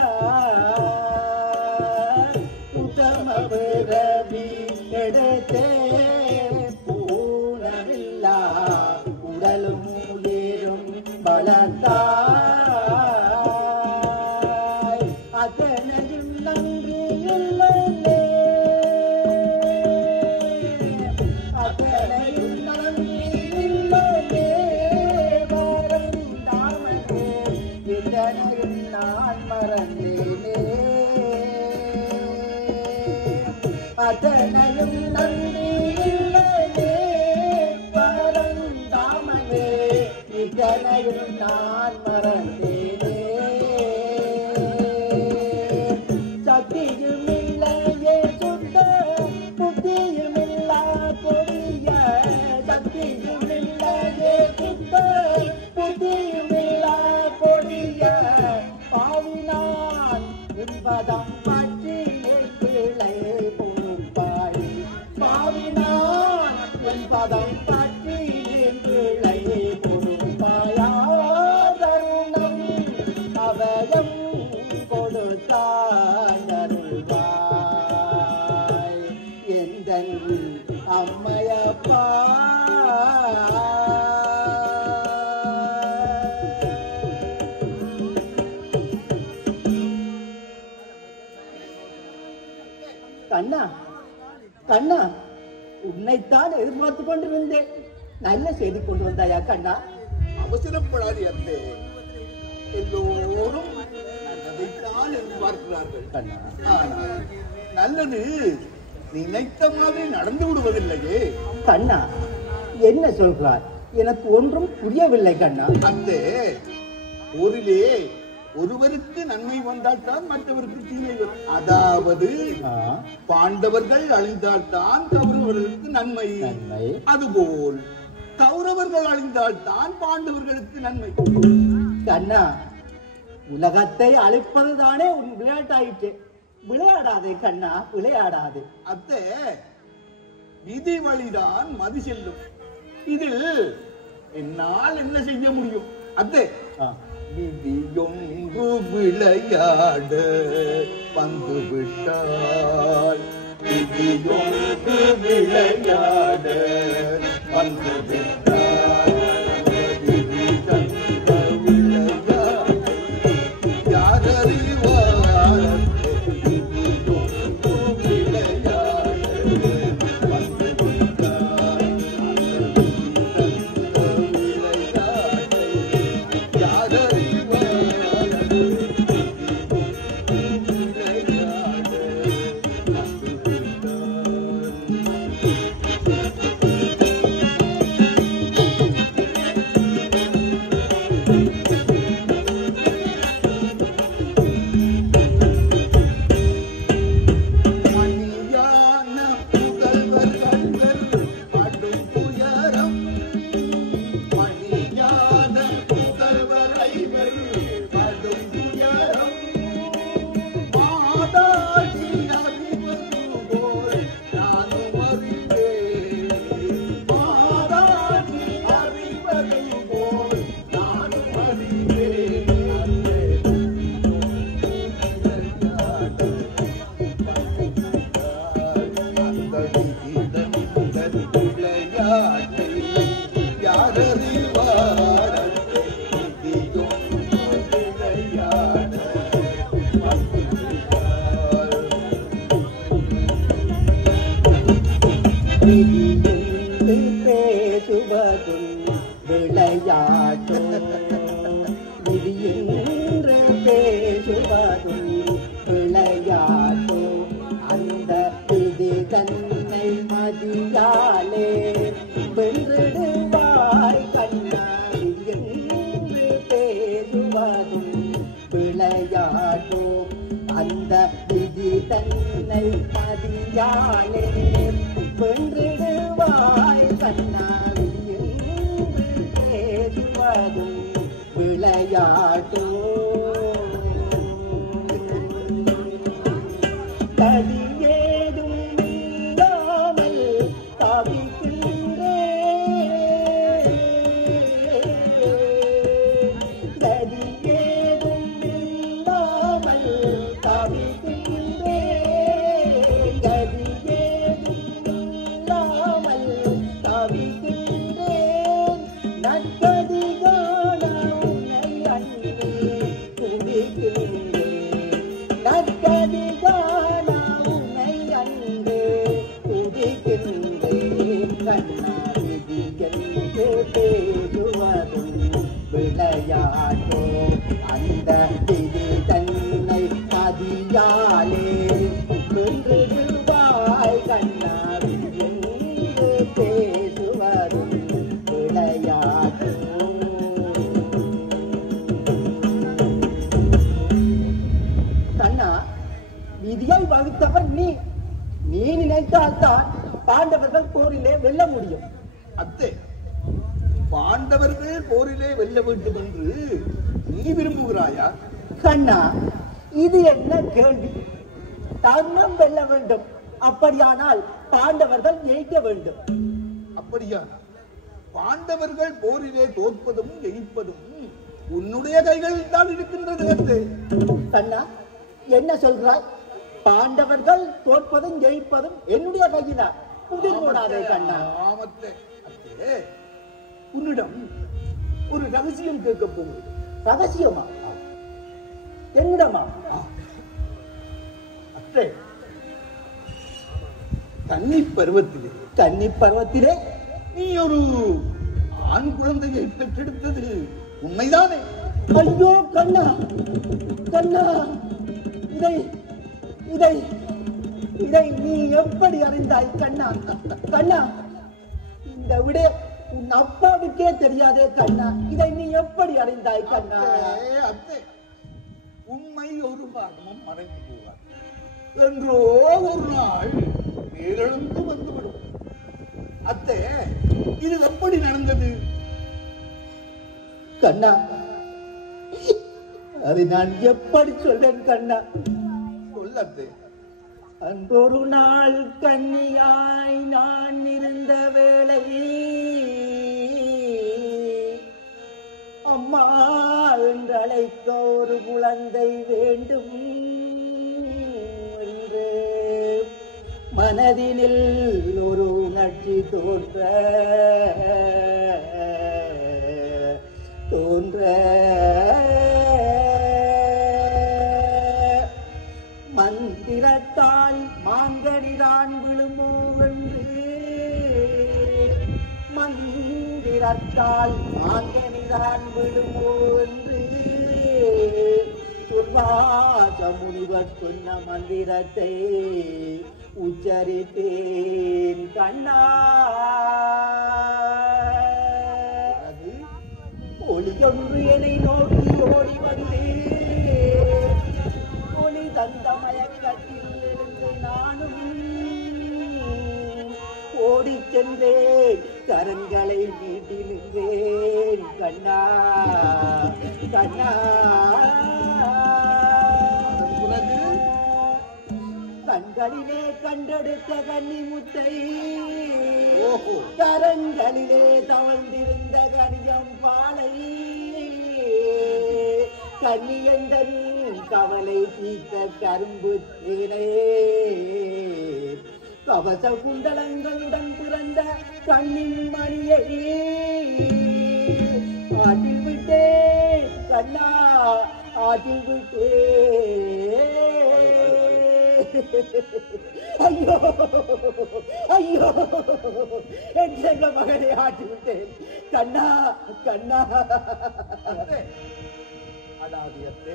உத்தம பிறவி எடுத்தே ஊனமில்லா உடலும் உயிரும் பலத்தாய் அதனையும் நன்றி இல்லையே அதனையும் நன்றி இல்லையே வரந்தாமனே இதனையும் நான் மறந்தேனே அதனையும் நன்றி இல்லையே வரந்தாமனே இதனையும் நான் மறந்தேனே சக்தியுமில்லையே சுத்த புத்தியுமில்லா கொடிய சக்தியுமில்லையே சுத்த புத்தியுமில்லா கொடிய பாவினான் என்பதம் பற்றியே பிள்ளை பொறுப்பாய் பாவினான் என்பதம் பற்றியே பிள்ளை பொறுப்பாயா தருணம் அவயம் கொடுத்தாண்டருள்வாய் எந்தன் அம்மையப்பா கண்ணா கண்ணா உன்னைத்தான் எதிர்பார்த்து கொண்டிருந்தேன். நல்ல செய்தி கொண்டு வந்தாயா கண்ணா? அவசரப்படாது அத்தே. எல்லோரும் நல்லதைத்தான் எதிர்பார்க்கிறார்கள். ஆனால் நல்லது நினைத்த மாதிரி நடந்து விடுவதில்லையே. கண்ணா என்ன சொல்கிறார்? எனக்கு ஒன்றும் புரியவில்லை கண்ணா. அத்தே, ஊரிலே ஒருவருக்கு நன்மை வந்தால் தான் மற்றவருக்கு தீமை வரும். அதாவது பாண்டவர்கள் அழிந்தால் தான் கௌரவர்களுக்கு நன்மை. அதுபோல் கௌரவர்கள் அழிந்தால் தான் பாண்டவர்களுக்கு நன்மை. கண்ணா, உலகத்தை அழிப்பதுதானே உன் விளையாட்டாயிற்று. விளையாடாதே கண்ணா, விளையாடாதே. அத்தே, விதி வழிதான் மதி செல்லும். இதில் என்னால் என்ன செய்ய முடியும்? அத்தே, விதியொன்று விளையாட வந்து விட்டால் விதியொன்று விளையாட வந்து விட்டால் விதி தந்த விளையாட யாரறிவார்? விதியொன்று விளையாட வந்து விட்டால் விதி தந்த விளையாட விதியுண்டு பேசுவதும் விளையாட்டோ விதியுன்று பேசுவதும் விளையாட்டோ அந்த விதி தன்னை மதியாலே வென்றிடுவாய் கண்ணா விதியுன்று பேசுவதும் விளையாட்டோ அந்த விதி தன்னை மதியாலே வென்றிடுவாய் கண்ணா விதியுன்று பேசுவதும் விளையாட்டோ கதியேதும் இல்லாமல் தவிக்கின்றேன் கதியேதும் இல்லாமல் தவிக்கின்றேன் கதியேதும் இல்லாமல் தவிக்கின்றேன் நற்கதிகான உன்னை அன்பு துடிக்கின்றேன் நற்கதிகான உன்னை அன்பு துடிக்கின்றேன் கண்ணா விதியென்று பேசுவதும் விளையாட்டோ அந்த விதி தன்னை மதியாலே வென்றிடுவாய் கண்ணா விதியென்று பேசுவதும் விளையாட்டோ கண்ணா விதியை வகுத்தவர் நீ நினைத்தால்தான் பாண்டவர்கள் போரிலே வெல்ல முடியும் அத்தே, பாண்டவர்கள் போரிலே வெல்ல வேண்டும் என்று நீ விரும்புகிறாயா? கண்ணா இது என்ன கேள்வி? தர்மம் வெல்ல வேண்டும், அப்படியானால் பாண்டவர்கள் ஜெயிக்க வேண்டும். அப்படியா? பாண்டவர்கள் போரிலே தோற்பதும் ஜெயிப்பதும் உன்னுடைய கைகளில் தான் இருக்கின்றது அத்தே. கண்ணா என்ன சொல்றாய்? பாண்டவர்கள் தோற்பதும் ஜெயிப்பதும் என்னுடைய கையிலா? புதிர் போடாதே கண்ணா. ஆமத்தே. அத்தே, உன்னிடம் ஒரு ரகசியம் கேட்க போகிறேன். ரகசியமா? என்னிடமா? அத்தே, கன்னி பருவத்திலே நீ ஒரு ஆண் குழந்தையை பெற்றெடுத்தது உண்மைதானே? ஐயோ கண்ணா கண்ணா, இதை இதை இதை நீ எப்படி அறிந்தாய் கண்ணா? கண்ணா, இந்த விட உன் அப்பாவுக்கே தெரியாதே கண்ணா, இதை நீ எப்படி அறிந்தாய் கண்ணா? அத்தே, உண்மை ஒரு பாகமும் மறைந்து போவார். என்றோ ஒரு நாள் பேரெழுந்து வந்துவிடும். அத்தே, இது எப்படி நடந்தது? கண்ணா, அதை நான் எப்படி சொல்றேன் கண்ணா? சொல்லத்தே. அன்றொரு நாள் கன்னியாய் நான் இருந்த வேளை அம்மா என்று அழைக்க ஒரு குழந்தை வேண்டும் என்று மனதினில் ஒரு உணர்ச்சி தோன்ற மந்திரத்தால் மாங்கனிதான் விழுமோ என்று மந்திரத்தால் மாங்கனிதான் விழுமோ என்று துர்வாச முனிவர் சொன்ன மந்திரத்தை உச்சரித்தேன் கண்ணா. ஒளியொன்று என்னை நோக்கி ஓடி வந்தேன். ஒளி தந்த மயக்கத்தில் இருந்து நானும் ஓடி சென்றேன், கரங்களை நீட்டி நின்றேன் கண்ணா கண்ணா. கண்களிலே கண்டெடுத்த கன்னி முத்தை கரங்களிலே தவழ்ந்திருந்த கனியம் பாலை கன்னியந்தன் கவலை தீர்த்த கரும்பு தேனே கவச குண்டலங்களுடன் பிறந்த கண்ணின் மணியை ஆற்றில் விட்டே கண்ணா ஆற்றில் விட்டே ஐயோ ஐயோ என் செல்ல மகனை ஆட்டி விட்டேன். கண்ணா கண்ணா அழாதியத்தே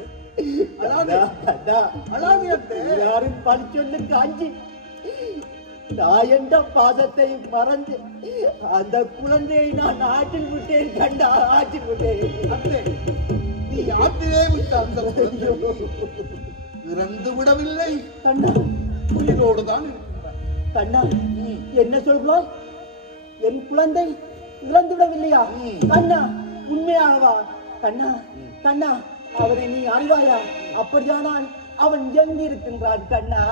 யாரும் பழி சொல்லுக்கு அஞ்சி தாயண்ட பாசத்தை மறந்து அந்த குழந்தையை நான் ஆற்றில் விட்டேன். கண்டா ஆற்றில் விட்டேன். நீ ஆற்றிலே விட்ட அந்த இறந்து விடவில்லை, கண்ணா உயிரோடு தான் இருக்கின்றார். கண்ணா என்ன சொல்கிறாய்? என் குழந்தை இறந்து விடவில்லையா? கண்ணா உண்மையாகவா? கண்ணா கண்ணா அவனை நீ அறிவாயா? அப்படியானால் அவன் எங்கு இருக்கின்றான் கண்ணா?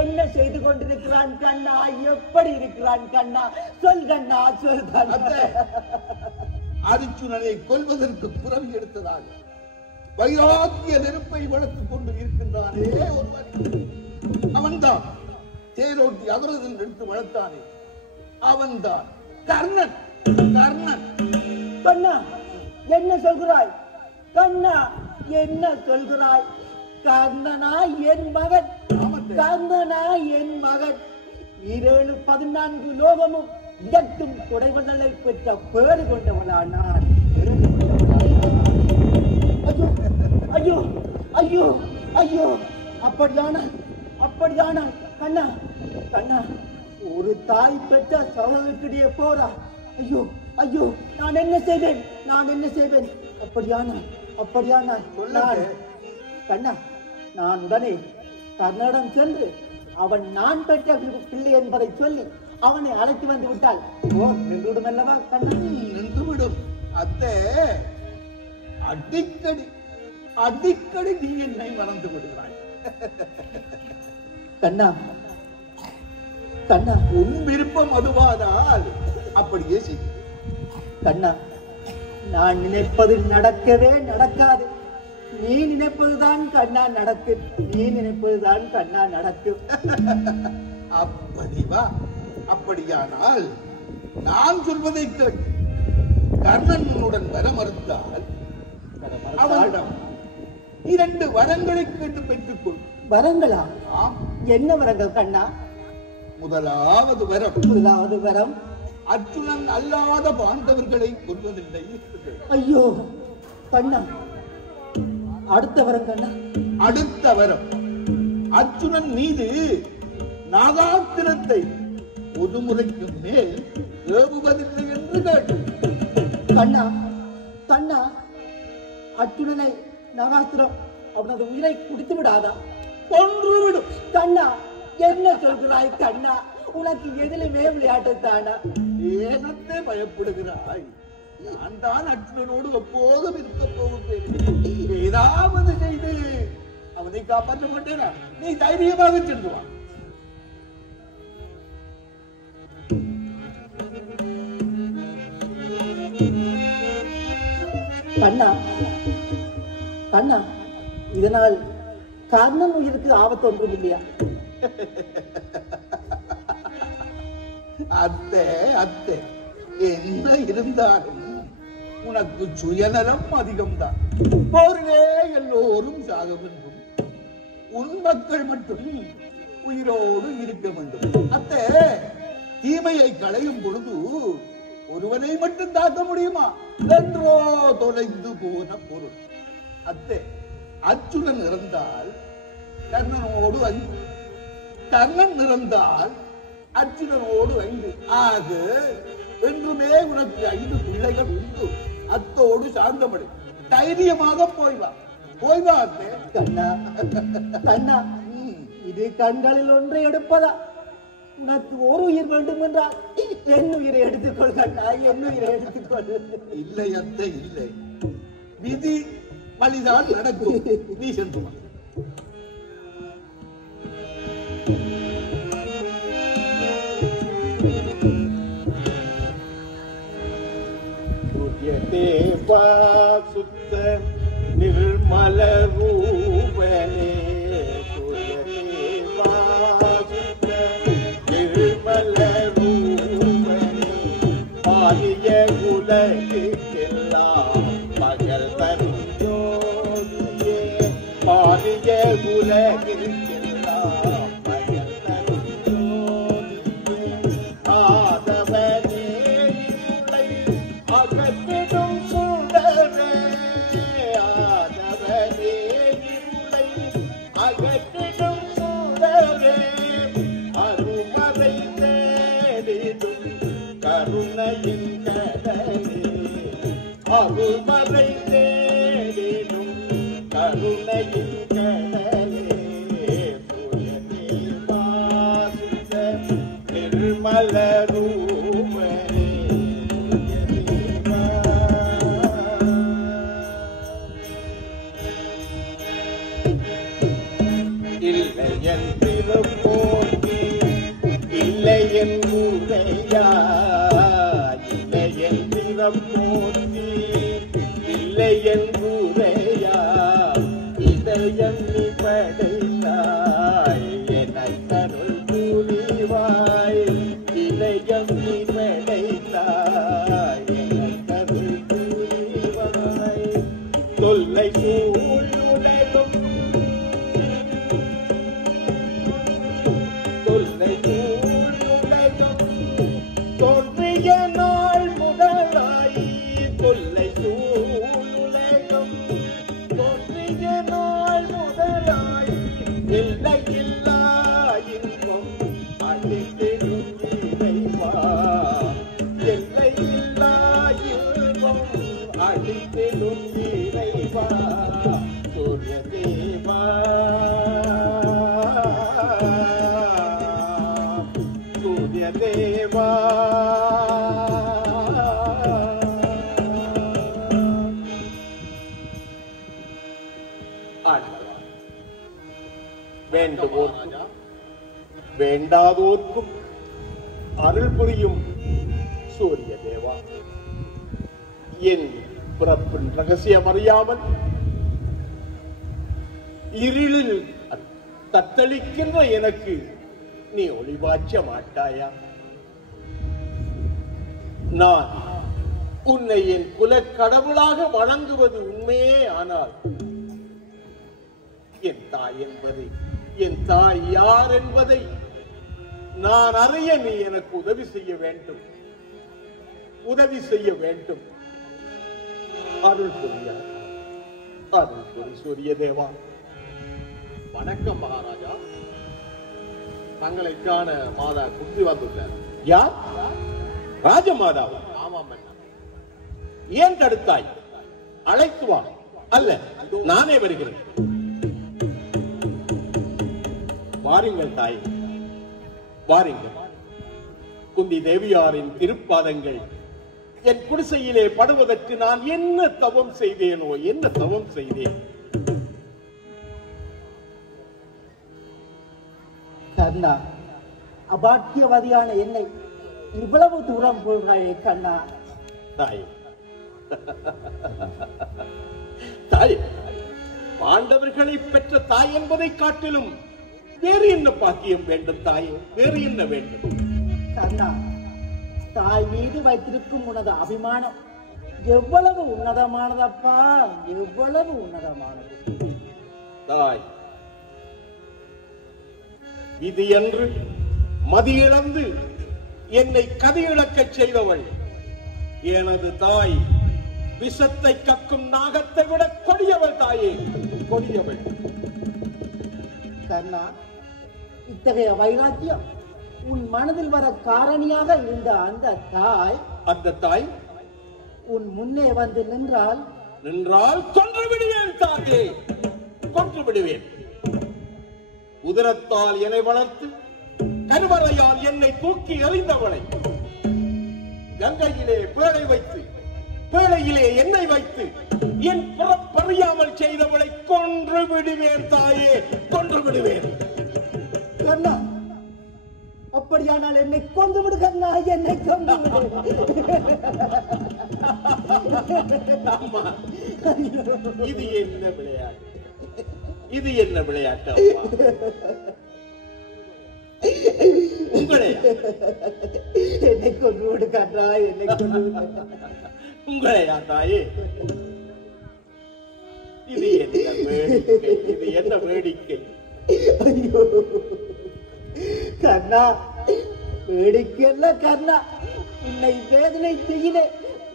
என்ன செய்து கொண்டிருக்கிறான் கண்ணா? எப்படி இருக்கிறான் கண்ணா? சொல் கண்ணா சொல் கண்ணா. அரிச்சுனனை கொல்வதற்கு புறவி எடுத்ததாக வைராக்கிய நெருப்பை வளர்த்துக் கொண்டு இருக்கின்றானே ஒருவன், அவன்தான் தேரோட்டி அதரதன் எடுத்து வளர்த்தானே அவன்தான் கர்ணன். கர்ணன் கண்ணா என்ன சொல்கிறாய்? கண்ணா என்ன சொல்கிறாய்? கர்ணனா என் மகன்? கர்ணனா என் மகன்? 7-14 லோகமும் இதற்கும் குடைவதலை பெற்ற பேறு கொண்டவனா நான்? ஐயோ ஐயோ ஐயோ அப்படியானா கண்ணா கண்ணா ஒரு தாய் பெற்ற சகோதரத்திடையே போறா? ஐயோ ஐயோ நான் என்ன செய்வேன்? அப்படியானா கண்ணா நான் உடனே கர்ணனிடம் சென்று அவன் நான் பெற்ற பிள்ளை என்பதை சொல்லி அவனை அழைத்து வந்து விட்டால் நின்றுவிடும் அல்லவா கண்ணா? நின்றுவிடும். அத்தே அடிக்கடி நீ என்னை மறந்து விடுகிறாய். கண்ணா உன் விருப்பம் அதுவானால் அப்படியே செய். கண்ணா நான் நினைப்பது நடக்கவே நடக்காது. நீ நினைப்பதுதான் கண்ணா நடக்கும். அப்படி வா. அப்படியானால் நான் சொல்வதை கேட்டு கர்ணன் உன்னுடன் வர மறுத்தால் அவனிடம் 2 வரங்களை கேட்டு பெற்றுக்கொள். வரங்களா? ஆம். என்ன வரங்கள் கண்ணா? முதலாவது வரம் அர்ஜுனன் அல்லாத பாண்டவர்களை கொல்வதில்லை. ஐயோ கண்ணா. அடுத்த வரம் கண்ணா? அடுத்த வரம் அர்ஜுனன் மீது நாகாஸ்திரத்தை ஒரு முறைக்கு மேல் ஏவுவதில்லை என்று கேட்டு. கண்ணா அர்ஜுனனை நாகாஸ்திரம் அவனது உயிரை குடித்து விடாதா? கொன்றுவிடும். கண்ணா என்ன சொல்கிறாய் கண்ணா? உனக்கு எதிலுமே விளையாட்டு தானா? ஏனத்தை பயப்படுகிறாய்? நான் தான் அர்ஜுனனோடு எப்போதும் இருக்க போகிறேன். ஏதாவது செய்து அவனை காப்பாற்ற மாட்டேனா? நீ தைரியமாக சென்று வா. கண்ணா இதனால் கர்ணன் உயிருக்கு ஆபத்து ஒன்றும் இல்லையா? அத்தை என்ன இருந்தாலும் உனக்கு சுயநலம் அதிகம்தான். போரிலே எல்லோரும் சாக வேண்டும், உன் மக்கள் மட்டும் உயிரோடு இருக்க வேண்டும். அத்தை தீமையை களையும் பொழுது ஒருவனை மட்டும் தாக்க முடியுமா? என்றோ தொலைந்து போன பொருள். அத்தை அர்ஜுனன் இறந்தால் கர்ணனோடு 5, கர்ணன் இறந்தால் அர்ஜுனனோடு 5 ஆக என்றுமே உனக்கு 5 பிள்ளைகள் உண்டு. அத்தோடு சார்ந்தபடி தைரியமாக போய்வா அத்தை. கண்ணா இது கண்களில் ஒன்றை எடுப்பதா? உனக்கு ஒரு உயிர் வேண்டும் என்றால் என் உயிரை எடுத்துக்கொள் கண்ணா, என் உயிரை எடுத்துக்கொள். இல்லை அத்தை இல்லை, விதி வழிதான் நடக்கும். நீ சென்று வா. தேவா சுத்த நிர்மல ரூபனே, தேவா சுத்த நிர்மல ரூபனே, ஆகிய உலகிற்கெல்லாம் பகல் தரும் ஜோதியே, ஆகிய உலகிற்கெல்லாம் பகல் தரும் அருள்மறை தேடிடும் கருணையின் கடலே வாசித்த நிர்மலரூபரே இல்லையன் திருப்போக்கி இல்லையன் உரையா இல்லையன் திறப்போக்கி இல்லையன் உரையா இதயம் நீ படைத்தாய் என்னை கருள் புரிவாய் இதயம் நீ படைத்தாய் என்னை கருள் புரிவாய் தொல்லை சூழ்நிலையும் தோன்றிய நாள் முதலாய் கொல்லை சூழ்நிலையும் தோன்றிய நாள் முதலாய் எல்லையில்லா இன்பம் அளித்திடும் இறைவா எல்லையில்லா இன்பம் அளித்திடும் இறைவா சூரிய தேவா தேவா வேண்டுவோர்க்கும் வேண்டாதோர்க்கும் அருள் புரியும் சூரிய தேவா என் பிறப்பின் ரகசியம் அறியாமல் இருளில் தத்தளிக்கின்ற எனக்கு நீ ஒளிபாய்ச்ச மாட்டாயா? நான் உன்னை என் குலக்கடவுளாக வணங்குவது உண்மையே ஆனால் என் தாய் என்பதை என் தாய் யார் என்பதை நான் அறிய நீ எனக்கு உதவி செய்ய வேண்டும் உதவி செய்ய வேண்டும் அருள் புரியா அருள் புரி சூரிய தேவா. வணக்கம் மகாராஜா. தங்களை காண மாதா குந்தி வந்துள்ளார். யார்? ராஜமாதாவா? ஆமாம் அண்ணா. ஏன் தடுத்தாய்? அழைத்து வா. அல்ல, நானே வருகிறேன். வாருங்கள் தாய், வாருங்கள். குந்தி தேவியாரின் திருப்பாதங்கள் என் குடிசையிலே படுவதற்கு நான் என்ன தவம் செய்தேனோ, என்ன தவம் செய்தேன்? கண்ணா, அபாக்கியவதியான என்னை இவ்வளவு தூரம் போகிறாயே கண்ணா. தாய், தாய், பாண்டவர்களை பெற்ற தாய் என்பதை காட்டிலும் வேறு என்ன பாக்கியம் வேண்டும் தாயே? வேறு என்ன வேண்டும்? கண்ணா, தாய் மீது வைத்திருக்கும் உனது அபிமானம் எவ்வளவு உன்னதமானதப்பா, எவ்வளவு உன்னதமானது. தாய், விதியன்று மதியிழந்து என்னை கதியிழக்கச் செய்தவள் எனது தாய். விஷத்தை கக்கும் நாகத்தை விட கொடியவள் தாயே, கொடியவள். கண்ணா, இத்தகைய வைராக்கியம் உன் மனதில் வர காரணியாக இருந்த அந்த தாய் உன் முன்னே வந்து நின்றால் கொன்று விடுவேன் தாயே, கொன்று விடுவேன். உதரத்தால் என்னை வளர்த்து கருவறையால் என்னை தூக்கி எறிந்தவளை, கங்கையிலே பேழை வைத்து பேழையிலே என்னை வைத்து என் புறப்பறியாமல் செய்தவளை கொன்று விடுவேன் தாயே, கொன்று விடுவேன். கண்ணா, அப்படியானால் என்னை கொண்டு விடு கண்ணா, என்னை கொண்டு விடு. அம்மா, இது என்ன விளையாட்டு? இது என்ன விளையாட்டு அம்மா? உங்களே என்னை கொண்டு விடு கண்ணா, என்னை கொண்டு விடு. உங்களையா தாயே? இது என்ன வேடிக்கை? இது என்ன வேடிக்கை? ஐயோ கண்ணா, வேடிக்கையல்ல கண்ணா, உன்னை வேதனை செய்யில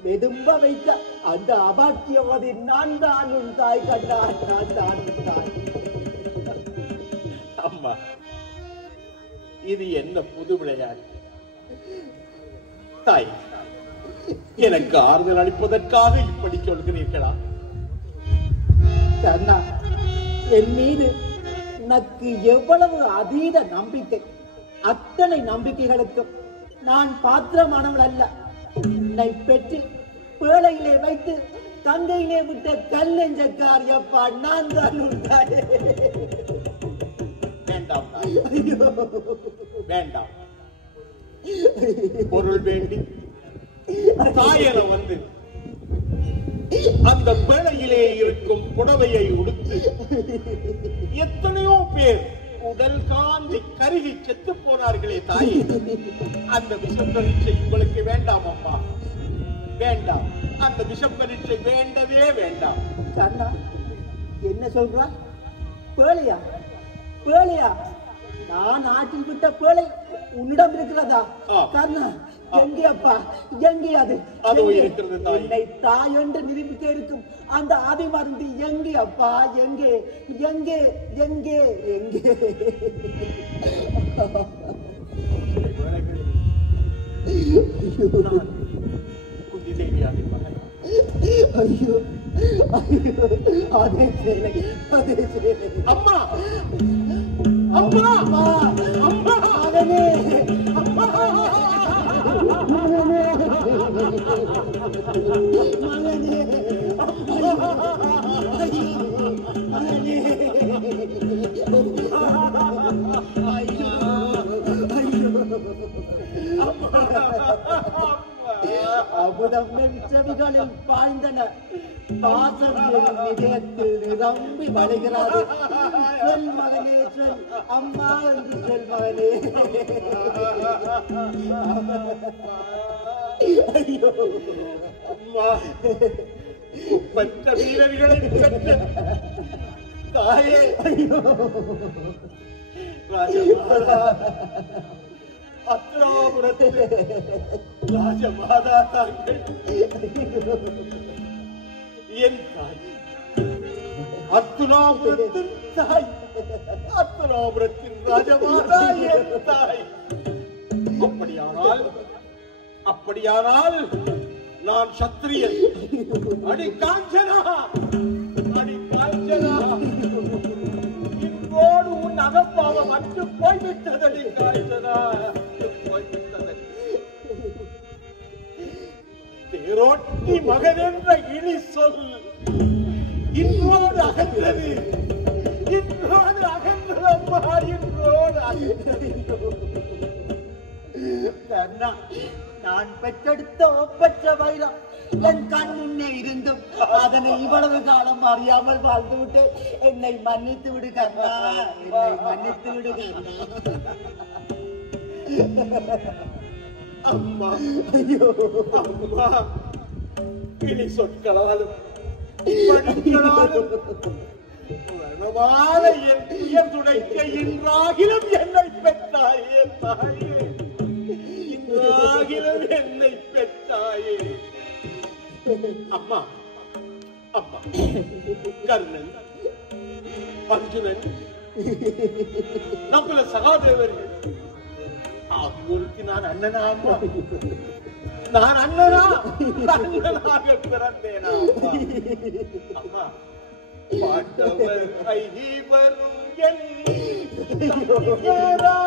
வெதும்ப வைத்த அந்த அபாக்கியவாதி நான் தான் உன் தாய் கண்ணா, நான் தான் உன் தாய். அம்மா, இது என்ன புது விளையாட்டு? தாய், எனக்கு ஆறுதல் அளிப்பதற்காக இப்படி சொல்கிறீர்களா? கண்ணா, என் மீது உனக்கு எவ்வளவு அதீத நம்பிக்கை. அத்தனை நம்பிக்கைகளுக்கும் நான் பாத்திரமானவள் அல்ல. உன்னை பெற்று பேழையிலே வைத்து தங்கையிலே விட்ட கல் நெஞ்சக்காரி அப்பா நான் தான் உண்டாயே. வேண்டாம் வேண்டாம், பொருள் வேண்டி தாயரம் வந்து அந்த பேழையிலே இருக்கும் புடவையை உடுத்து எத்தனையோ பேர் உடல் காந்தி கருகி செத்து போனார்களே தாயே. அந்த விஷம் பரீட்சை உங்களுக்கு வேண்டாம் அம்மா, வேண்டாம். அந்த விஷம் பரீட்சை வேண்டவே வேண்டாம். கண்ணா, என்ன சொல்றா? பேழையா? பேழையா? நான் ஆற்றில் விட்ட பேழை உன்னிடம் இருக்கிறதா? கண்ணா, எங்கே அப்பா, எங்கே அது? என்னை தாய் என்று நிரூபிக்க இருக்கும் அந்த ஆதி மருந்து எங்கே அப்பா? எங்கே எங்கே எங்கே எங்கே? குந்தி தேவியாரின் மகன். ஐயோ ஐயோ, அதே சேலை, அதே சேலை. அம்மா அம்மா அம்மா, மகனே, அம்மா, மகனே, மகனே, அமுதம் செவிகளில் பாய்ந்தன, பாசம் இதயத்தில் நிரம்பி வழிகிறது. சொல் மகனே, சொல் அம்மா என்று சொல் மகனே. ஐயோ அம்மா, பெற்ற வீரர்களை பெற்ற தாயே. ஐயோ ராஜமாதா, அத்திராபுரத்தில் ராஜமாதா தாங்கள் என் தாய். அத்துராபுரத்தின் தாய், அத்துராபுரத்தின் ராஜமாதா என் தாய். அப்படியானால் நான் சத்திரியன். அடி காஞ்சனா, அடி காஞ்சனா, இன்றோடு உன் அகப்பாவம் அன்று போய்விட்டதடி காஞ்சனா, போய்விட்டது. தேரோட்டி மகன் என்ற இனி சொல் இன்றோடு அகன்றது, இன்றோடு அகன்றது அம்மா, இன்றோடு அகன்றது. கண்ணா, நான் பெற்றெடுத்த ஒப்பற்ற வைரம் என் கண் முன்னே இருந்தும் அதனை இவ்வளவு காலம் அறியாமல் வாழ்ந்து விட்டு என்னை மன்னித்து விடு கண்ணா, என்னை மன்னித்து விடு கண்ணா. அம்மா, ஐயோ அம்மா, இனி சொற்களாலும் படுக்களாலும் மரணமான என் துயர் துடைக்க இன்றாகிலும் என்னை பெற்றாயே தாயே, இன்றாகிலும் என்னை பெற்றாயே. அம்மா, அம்மா, கர்ணன், அர்ஜுனன், நம்மள சகாதேவர்கள் ஆகியோருக்கு நான் அண்ணனா? அம்மா, நான் அண்ணனாக பிறந்தேனா? அம்மா, பாண்டவர் ஐவரும் என் தம்பியரா.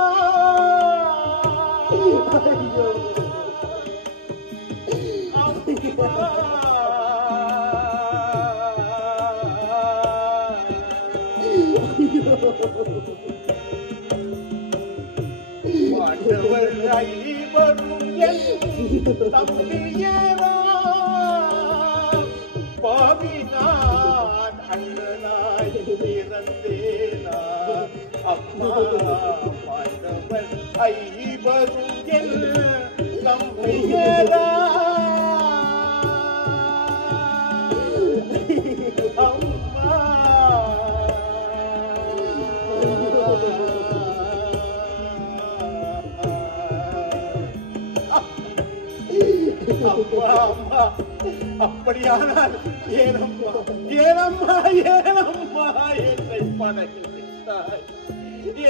பாண்டவர் ஐவரும் என் தம்பியரா. பாவி நான் அண்ணனாய் பிறந்தேனா? அம்மா, பாண்டவர் ஐவரும் என் தம்பியரா. அம்மா, அம்மா, அம்மா, அப்படியானால் ஏனம்மா, ஏனம்மா, ஏனம்மா என்னை பணத்தில் விட்டாய்?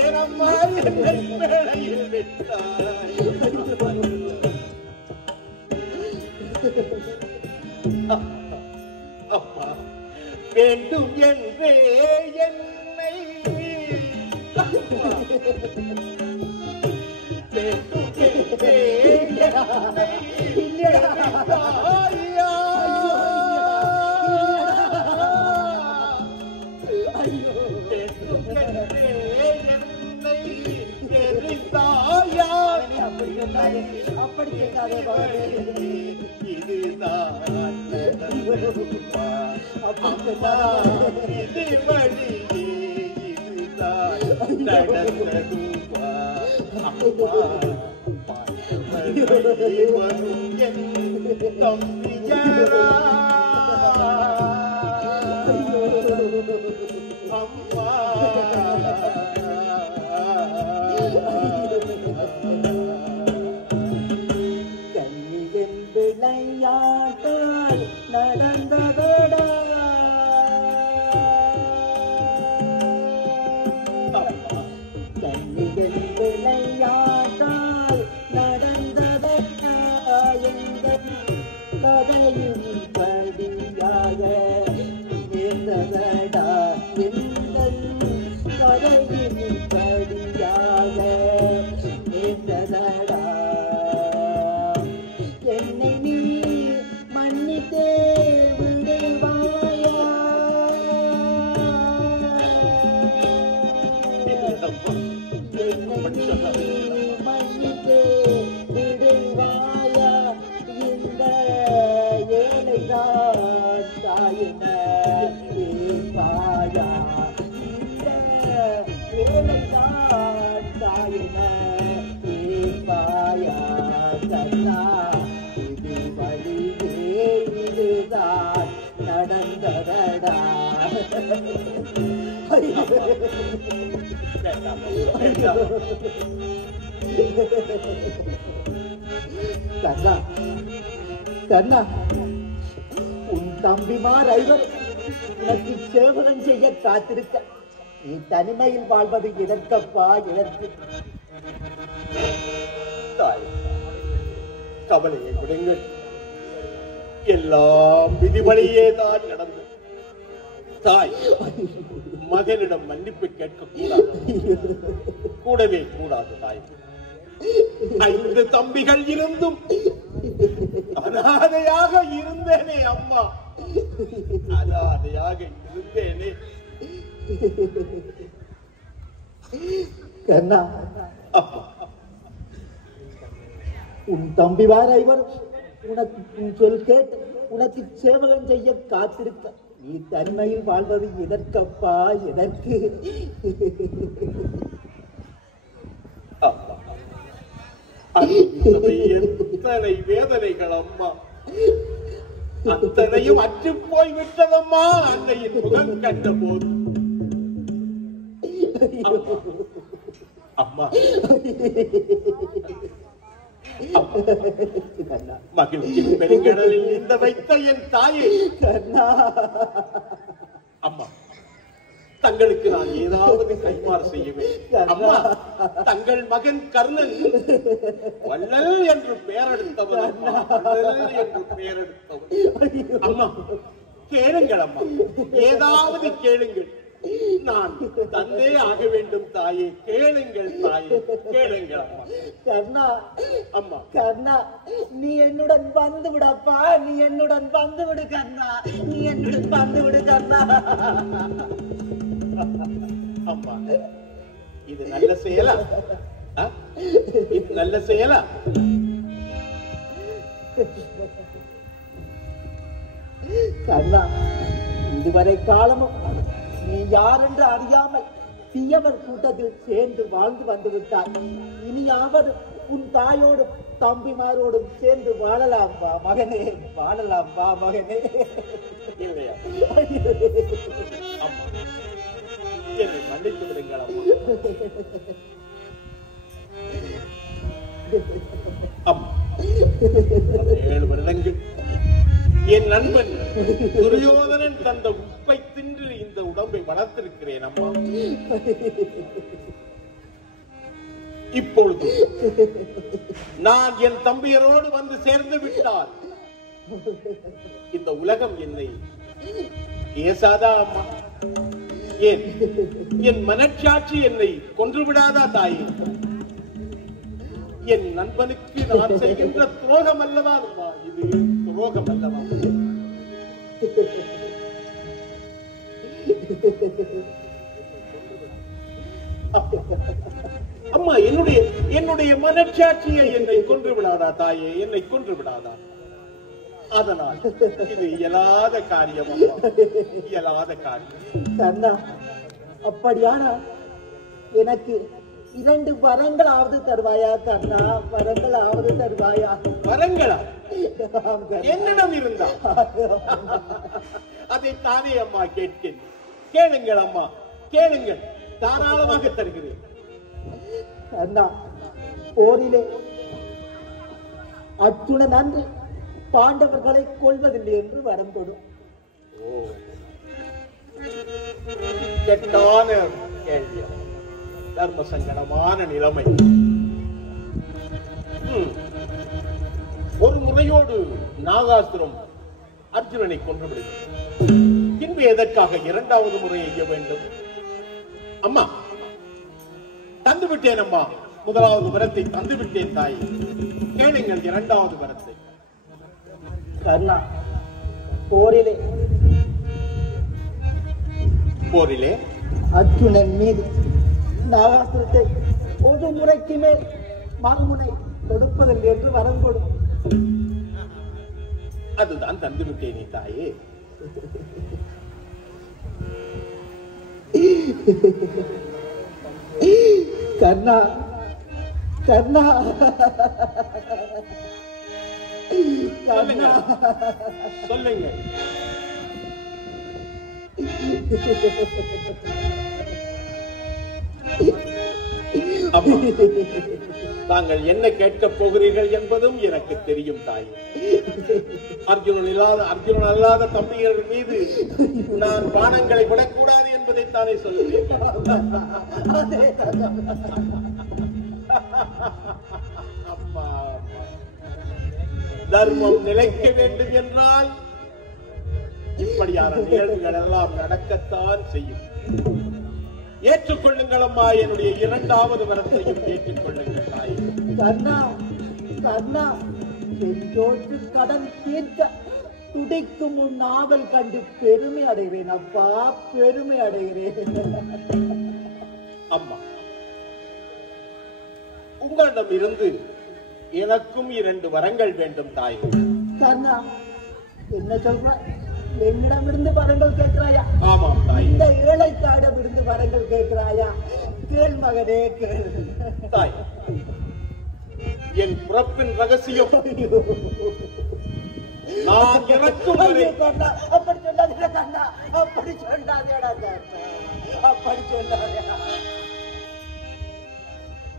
ஏனம்மா என்னை மேடையில் விட்டாய்? அப்பா வேண்டும் என்றே என்னை வேண்டும் என்றே அப்படி கேட்காதே கண்ணியின் விளையாட்டால் நடந்ததடா கண்ணியின் விளையாட்டால் நடந்ததடா எங்கள் கதையின் படியாக இருந்ததடா எங்கள் கதையின் படியாக இருந்ததடா என்னை நீ மன்னித்தே விடுவாயா என்னை நீ மன்னித்தே விடுவாயா இந்த ஏழைதான் தாயின பாயா இந்த ஏழைதான் தாயின பாயா கண்ணா இது வழியே இதுதான் நடந்ததடா கண்ணா கண்ணா உன் தம்பிமார் ஐவர் உனக்கு சேவகம் செய்ய காத்திருக்க நீ தனிமையில் வாழ்வது எதற்கப்பா எதற்கு தாய் கவலையை விடுங்கள் எல்லாம் விதிவழியே தான் நடந்தது தாய் மகனிடம் மன்னிப்பு கேட்க கூடவே கூடாது தாய் 5 தம்பிகள் இருந்தும் அனாதையாக இருந்தேனே அம்மா அனாதையாக இருந்தேனே கண்ணா அப்பா உன் தம்பிமார் ஐவர் உனக்கு உன் சொல் கேட்டு உனக்கு சேவகம் செய்ய காத்திருக்க நீ தனிமையில் வாழ்வது எதற்கப்பா எதற்கு அப்பா அனுபவித்தவை எத்தனை வேதனைகள் அம்மா அத்தனையும் அற்று போய் விட்டதம்மா அன்னையின் முகம் கண்ட போது அம்மா மகிழ்ச்சி பெருங்கடலில் இந்த வைத்த என் தாயை அம்மா தங்களுக்கு நான் ஏதாவது கைமாறு செய்ய வேண்டும் அம்மா தங்கள் மகன் கர்ணன் வள்ளல் என்று பெயரெடுத்தவர் அம்மா வள்ளல் என்று பெயரெடுத்தவர் அம்மா கேளுங்கள் அம்மா ஏதாவது கேளுங்கள் நான் தந்தே ஆக வேண்டும் தாயே கேளுங்கள் தாயே கேளுங்கள் அம்மா கர்ணா அம்மா கர்ணா நீ என்னுடன் வந்து விடப்பா நீ என்னுடன் வந்து விடு கர்ணா நீ என்னுடன் வந்து விடு கர்ணா அம்மா இது நல்ல செயலா இது நல்ல செயலா கர்ணா இதுவரை காலமும் நீ யார் என்று அறியாமல் தீயவர் கூட்டத்தில் சேர்ந்து வாழ்ந்து வந்து விட்டார் இனியாவது உன் தாயோடும் தம்பிமாரோடும் சேர்ந்து வாழலாம் வா மகனே வாழலாம் வா மகனே இல்லையா அம்மா என்னை மன்னித்து விடுங்கள் அம்மா 7 வருடங்கள் என் நண்பன் துரியோதனன் தந்த உப்பை தின்று இந்த உடம்பை வளர்த்திருக்கிறேன் அம்மா இப்பொழுது நான் என் தம்பியரோடு வந்து சேர்ந்து விட்டால் இந்த உலகம் என்னை ஏசாதா அம்மா? ஏன் என் மனச்சாட்சி என்னை கொன்று விடாதா தாயே? என் நண்பனுக்கு நான் செய்கின்ற துரோகம் அல்லவா அம்மா? இது துரோகம் அல்லவா? அம்மா, என்னுடைய மனச்சாட்சியை என்னை கொன்று விடாதா தாயே? என்னை கொன்று விடாதா? அதனால் இது இயலாத காரியம் அம்மா, இயலாத காரியம். கண்ணா, அப்படியானா எனக்கு 2 வரங்களாவது தருவாயா கண்ணா? வரங்களாவது தருவாயா? வரங்களா? என்னிடம் இருந்தா அதை தானே அம்மா கேட்கிறேன். கேளுங்கள் அம்மா, கேளுங்கள், தாராளமாக தருகிறேன். கண்ணா, போரிலே அர்ஜுனன் அன்று பாண்டவர்களை கொள்வதில்லை என்று வரம் கொடும். கெட்டான கேள்வி, தர்ம சங்கடமான நிலைமை. ஒரு முறையோடு நாகாசுரம் அர்ஜுனனை கொன்று விடுகிறது. பின்பு எதற்காக 2வது முறை செய்ய வேண்டும்? அம்மா, தந்து விட்டேன் அம்மா. 1வது வரத்தை தந்து விட்டேன் தாய். கேளுங்கள் 2வது வரத்தை. கண்ணா, போரிலே அர்ஜுனன் மீது நாகாசுரத்தை ஒரு முறைக்கு மேல் மறுமுனை தொடுப்பதில்லை என்று வரம் கொடும். அதுதான் தந்து விட்டேனே தாயே. கண்ணா, கண்ணா, சொல்லுங்க, சொல்லுங்க. அம்மா, தாங்கள் என்ன கேட்கப் போகிறீர்கள் என்பதும் எனக்கு தெரியும் தாய். அர்ஜுனன் அல்லாத தம்பிகள் மீது நான் பானங்களை விடக்கூடாது என்பதைத்தானே சொல்லுவேன். அம்மா, தர்மம் நிலைக்க வேண்டும் என்றால் இப்படியான நிகழ்வுகள் எல்லாம் நடக்கத்தான் செய்யும். ஏற்றுக்கொள்ளுங்கள் அம்மா, என்னுடைய 2வது வரத்தையும் ஏற்றுக்கொள்ளுங்கள் தாய். கண்ணா, கண்ணா, செஞ்சோற்று கடன் தீர்க்க துடிக்கும் உன் நாவல் கண்டு பெருமை அடைகிறேன் அப்பா, பெருமை அடைகிறேன். அம்மா, உங்களிடம் இருந்து எனக்கும் 2 வரங்கள் வேண்டும் தாய். கண்ணா, என்ன சொல்ற? என்னிடமிருந்து வரங்கள் கேட்கிறாயா? ஆமாம் தாய். இந்த ஏழைக்காரிடம் இருந்து வரங்கள் கேட்கிறாயா? கேள் மகனே, கேள். தாய், என் பிறப்பின் ரகசியம் நான் எனக்கும் வரை. கண்ணா, அப்படி சொல்லாதே கண்ணா, அப்படி சொல்லாதேடா கண்ணா, அப்படி சொல்லாதேடா.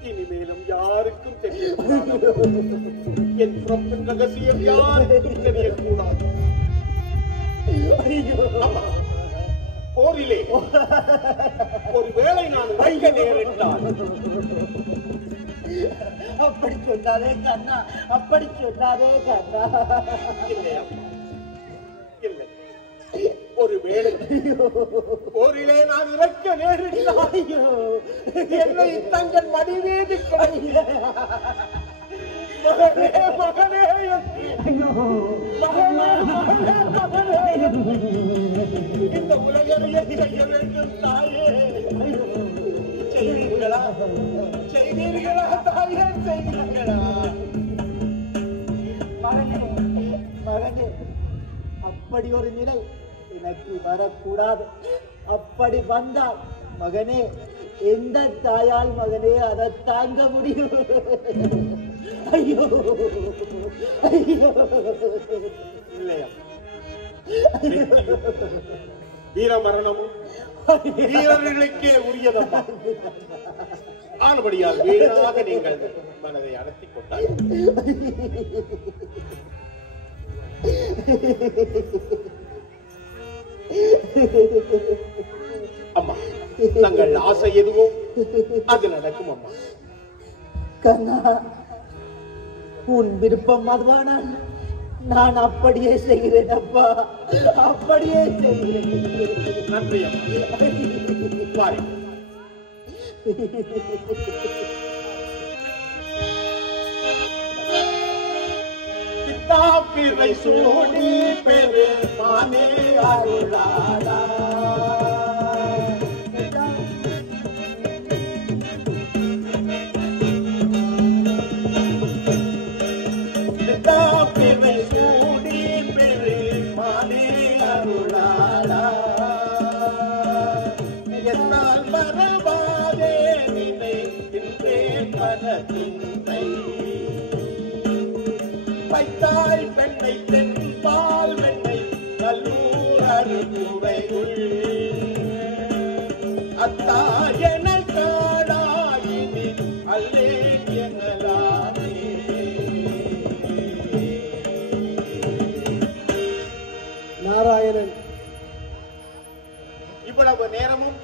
இனிமேலும் யாருக்கும் தெரியக்கூடாது. என் பிறப்பின் ரகசியம் யாருக்கும் தெரியக்கூடாது. அம்மா, போரிலே ஒருவேளை நான் வைக்க நேரிட்டால். அப்படி சொல்லாதே கண்ணா, அப்படி சொல்லாதே கண்ணா. இல்லை அம்மா, இல்லை. ஒருவேளை போரிலே நான் இறக்க நேரிட்டால் என்னை தங்கள் மடிமீது மகனே, மகனே, மகனே, மகனே, இந்த உலகையே செய்ய வேண்டும் தாயே. செய்வீர்களா? செய்வீர்களா தாயே? செய்வீர்களா? மகனே, மகனே, அப்படி ஒரு நிலை எனக்கு வரக்கூடாது. அப்படி வந்தால் மகனே, எந்த தாயால் மகனே அதை தாங்க முடியும்? ஐயோ, ஐயோ. இல்லையா? வீரமரணமும் வீரர்களுக்கே உரியதம்மா. ஆனபடியால் வீணாக நீங்கள் மனதை அடக்கிக் கொண்டார். அம்மா, தங்கள் ஆசை எதுவோ அது நடக்கும் அம்மா. கண்ணா, உன் விருப்பம் அதுவானால் நான் அப்படியே செய்கிறேன் அப்பா, அப்படியே செய்கிறேன். நன்றி அம்மா. வாரி. பித்தாப்பிரை சூடி பெருமானே அருளாளா. பித்தாப்பிரை சூடி பெருமானே அருளாளா. என்னால் மறவாதே நினைக்கின்றேன் மனத்தின்மை. வைத்தாய் பெண்ணை தென்பால் வெண்ணை நல்லூர் அருகுவையுள் அத்தா என காடாயினி அல்லே எனலாமே. நாராயணன், இவ்வளவு நேரமும்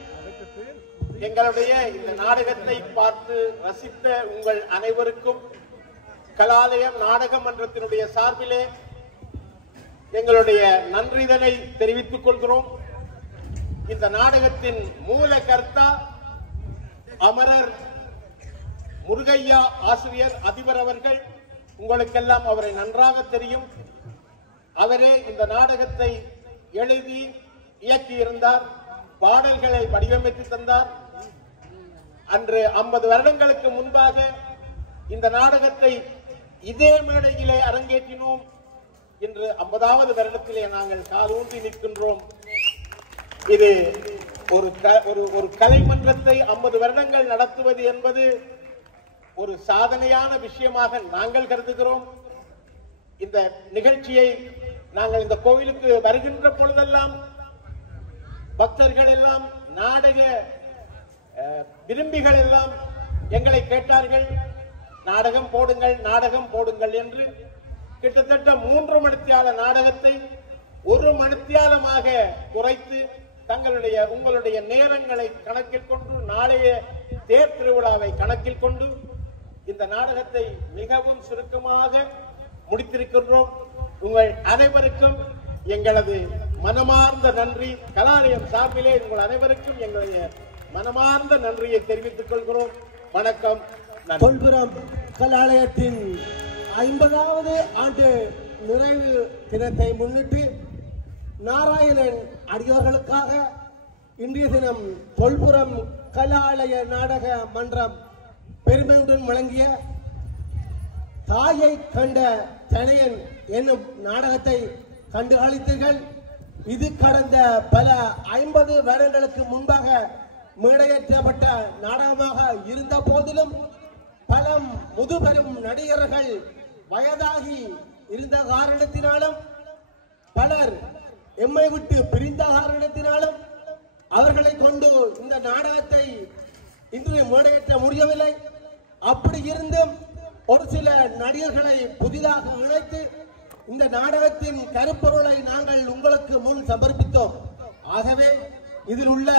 எங்களுடைய இந்த நாடகத்தை பார்த்து ரசித்த உங்கள் அனைவருக்கும் கலாலயம் நாடக மன்றத்தினுடைய சார்பிலே எங்களுடைய நன்றிதனை தெரிவித்துக் கொள்கிறோம். இந்த நாடகத்தின் மூல கர்த்தா அமரர் முருகையா ஆசிரியர் அதிபர் அவர்கள். உங்களுக்கெல்லாம் அவரை நன்றாக தெரியும். அவரே இந்த நாடகத்தை எழுதி இயக்கியிருந்தார், பாடல்களை வடிவமைத்து தந்தார். அன்று 50 வருடங்களுக்கு முன்பாக இந்த நாடகத்தை இதே மேடையிலே அரங்கேற்றினோம். இன்று 50வது வருடத்திலே நாங்கள் காலூன்றி நிற்கின்றோம். இது ஒரு கலை மன்றத்தை 50 வருடங்கள் நடத்துவது என்பது ஒரு சாதனையான விஷயமாக நாங்கள் கருதுகிறோம். இந்த நிகழ்ச்சியை நாங்கள் இந்த கோவிலுக்கு வருகின்ற பொழுதெல்லாம் பக்தர்கள் எல்லாம், நாடக விரும்பிகள் எல்லாம் எங்களை கேட்டார்கள், நாடகம் போடுங்கள், நாடகம் போடுங்கள் என்று. கிட்டத்தட்ட 3 மணித்தியால நாடகத்தை 1 மணித்தியாலமாக குறைத்து உங்களுடைய நேரங்களை கணக்கில் கொண்டு, நாளைய தேர் திருவிழாவை கணக்கில் கொண்டு இந்த நாடகத்தை மிகவும் சுருக்கமாக முடித்திருக்கின்றோம். உங்கள் அனைவருக்கும் எங்களது மனமார்ந்த நன்றி. கலாலயம் சார்பிலே உங்கள் அனைவருக்கும் எங்களுடைய மனமார்ந்த நன்றியை தெரிவித்துக் கொள்கிறோம். வணக்கம். தொல்புரம் கலாலயத்தின் 50வது ஆண்டு நிறைவு தினத்தை முன்னிட்டு நாராயணன் அடியோர்களுக்காக இன்றைய தினம் தொல்புரம் கலாலய நாடக மன்றம் பெருமையுடன் வழங்கிய தாயை கண்ட தனையன் என்னும் நாடகத்தை கண்டுகளித்தீர்கள். இது கடந்த பல 50 வருடங்களுக்கு முன்பாக மேடையேற்றப்பட்ட நாடகமாக இருந்த போதிலும் பல முதுபெரும் நடிகர்கள் வயதாகி இருந்த காரணத்தினாலும், பலர் எம்மை விட்டு பிரிந்த காரணத்தினாலும் அவர்களை கொண்டு இந்த நாடகத்தை இன்று மேடையேற்ற முடியவில்லை. அப்படி இருந்தும் ஒரு சில நடிகர்களை புதிதாக இணைத்து இந்த நாடகத்தின் கருப்பொருளை நாங்கள் உங்களுக்கு முன் சமர்ப்பித்தோம். ஆகவே இதில் உள்ள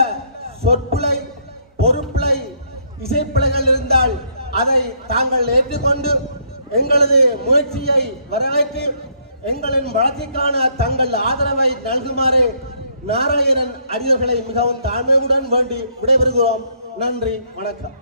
சொற்பிழை, பொருட்பிழை, இசைப்பிழைகள் இருந்தால் அதை தாங்கள் ஏற்றுக்கொண்டு எங்களது முயற்சியை வரவேற்று எங்களின் வளர்ச்சிக்கான தங்கள் ஆதரவை நல்குமாறு நாராயணன் அடியர்களை மிகவும் தாழ்மையுடன் வேண்டி விடைபெறுகிறோம். நன்றி, வணக்கம்.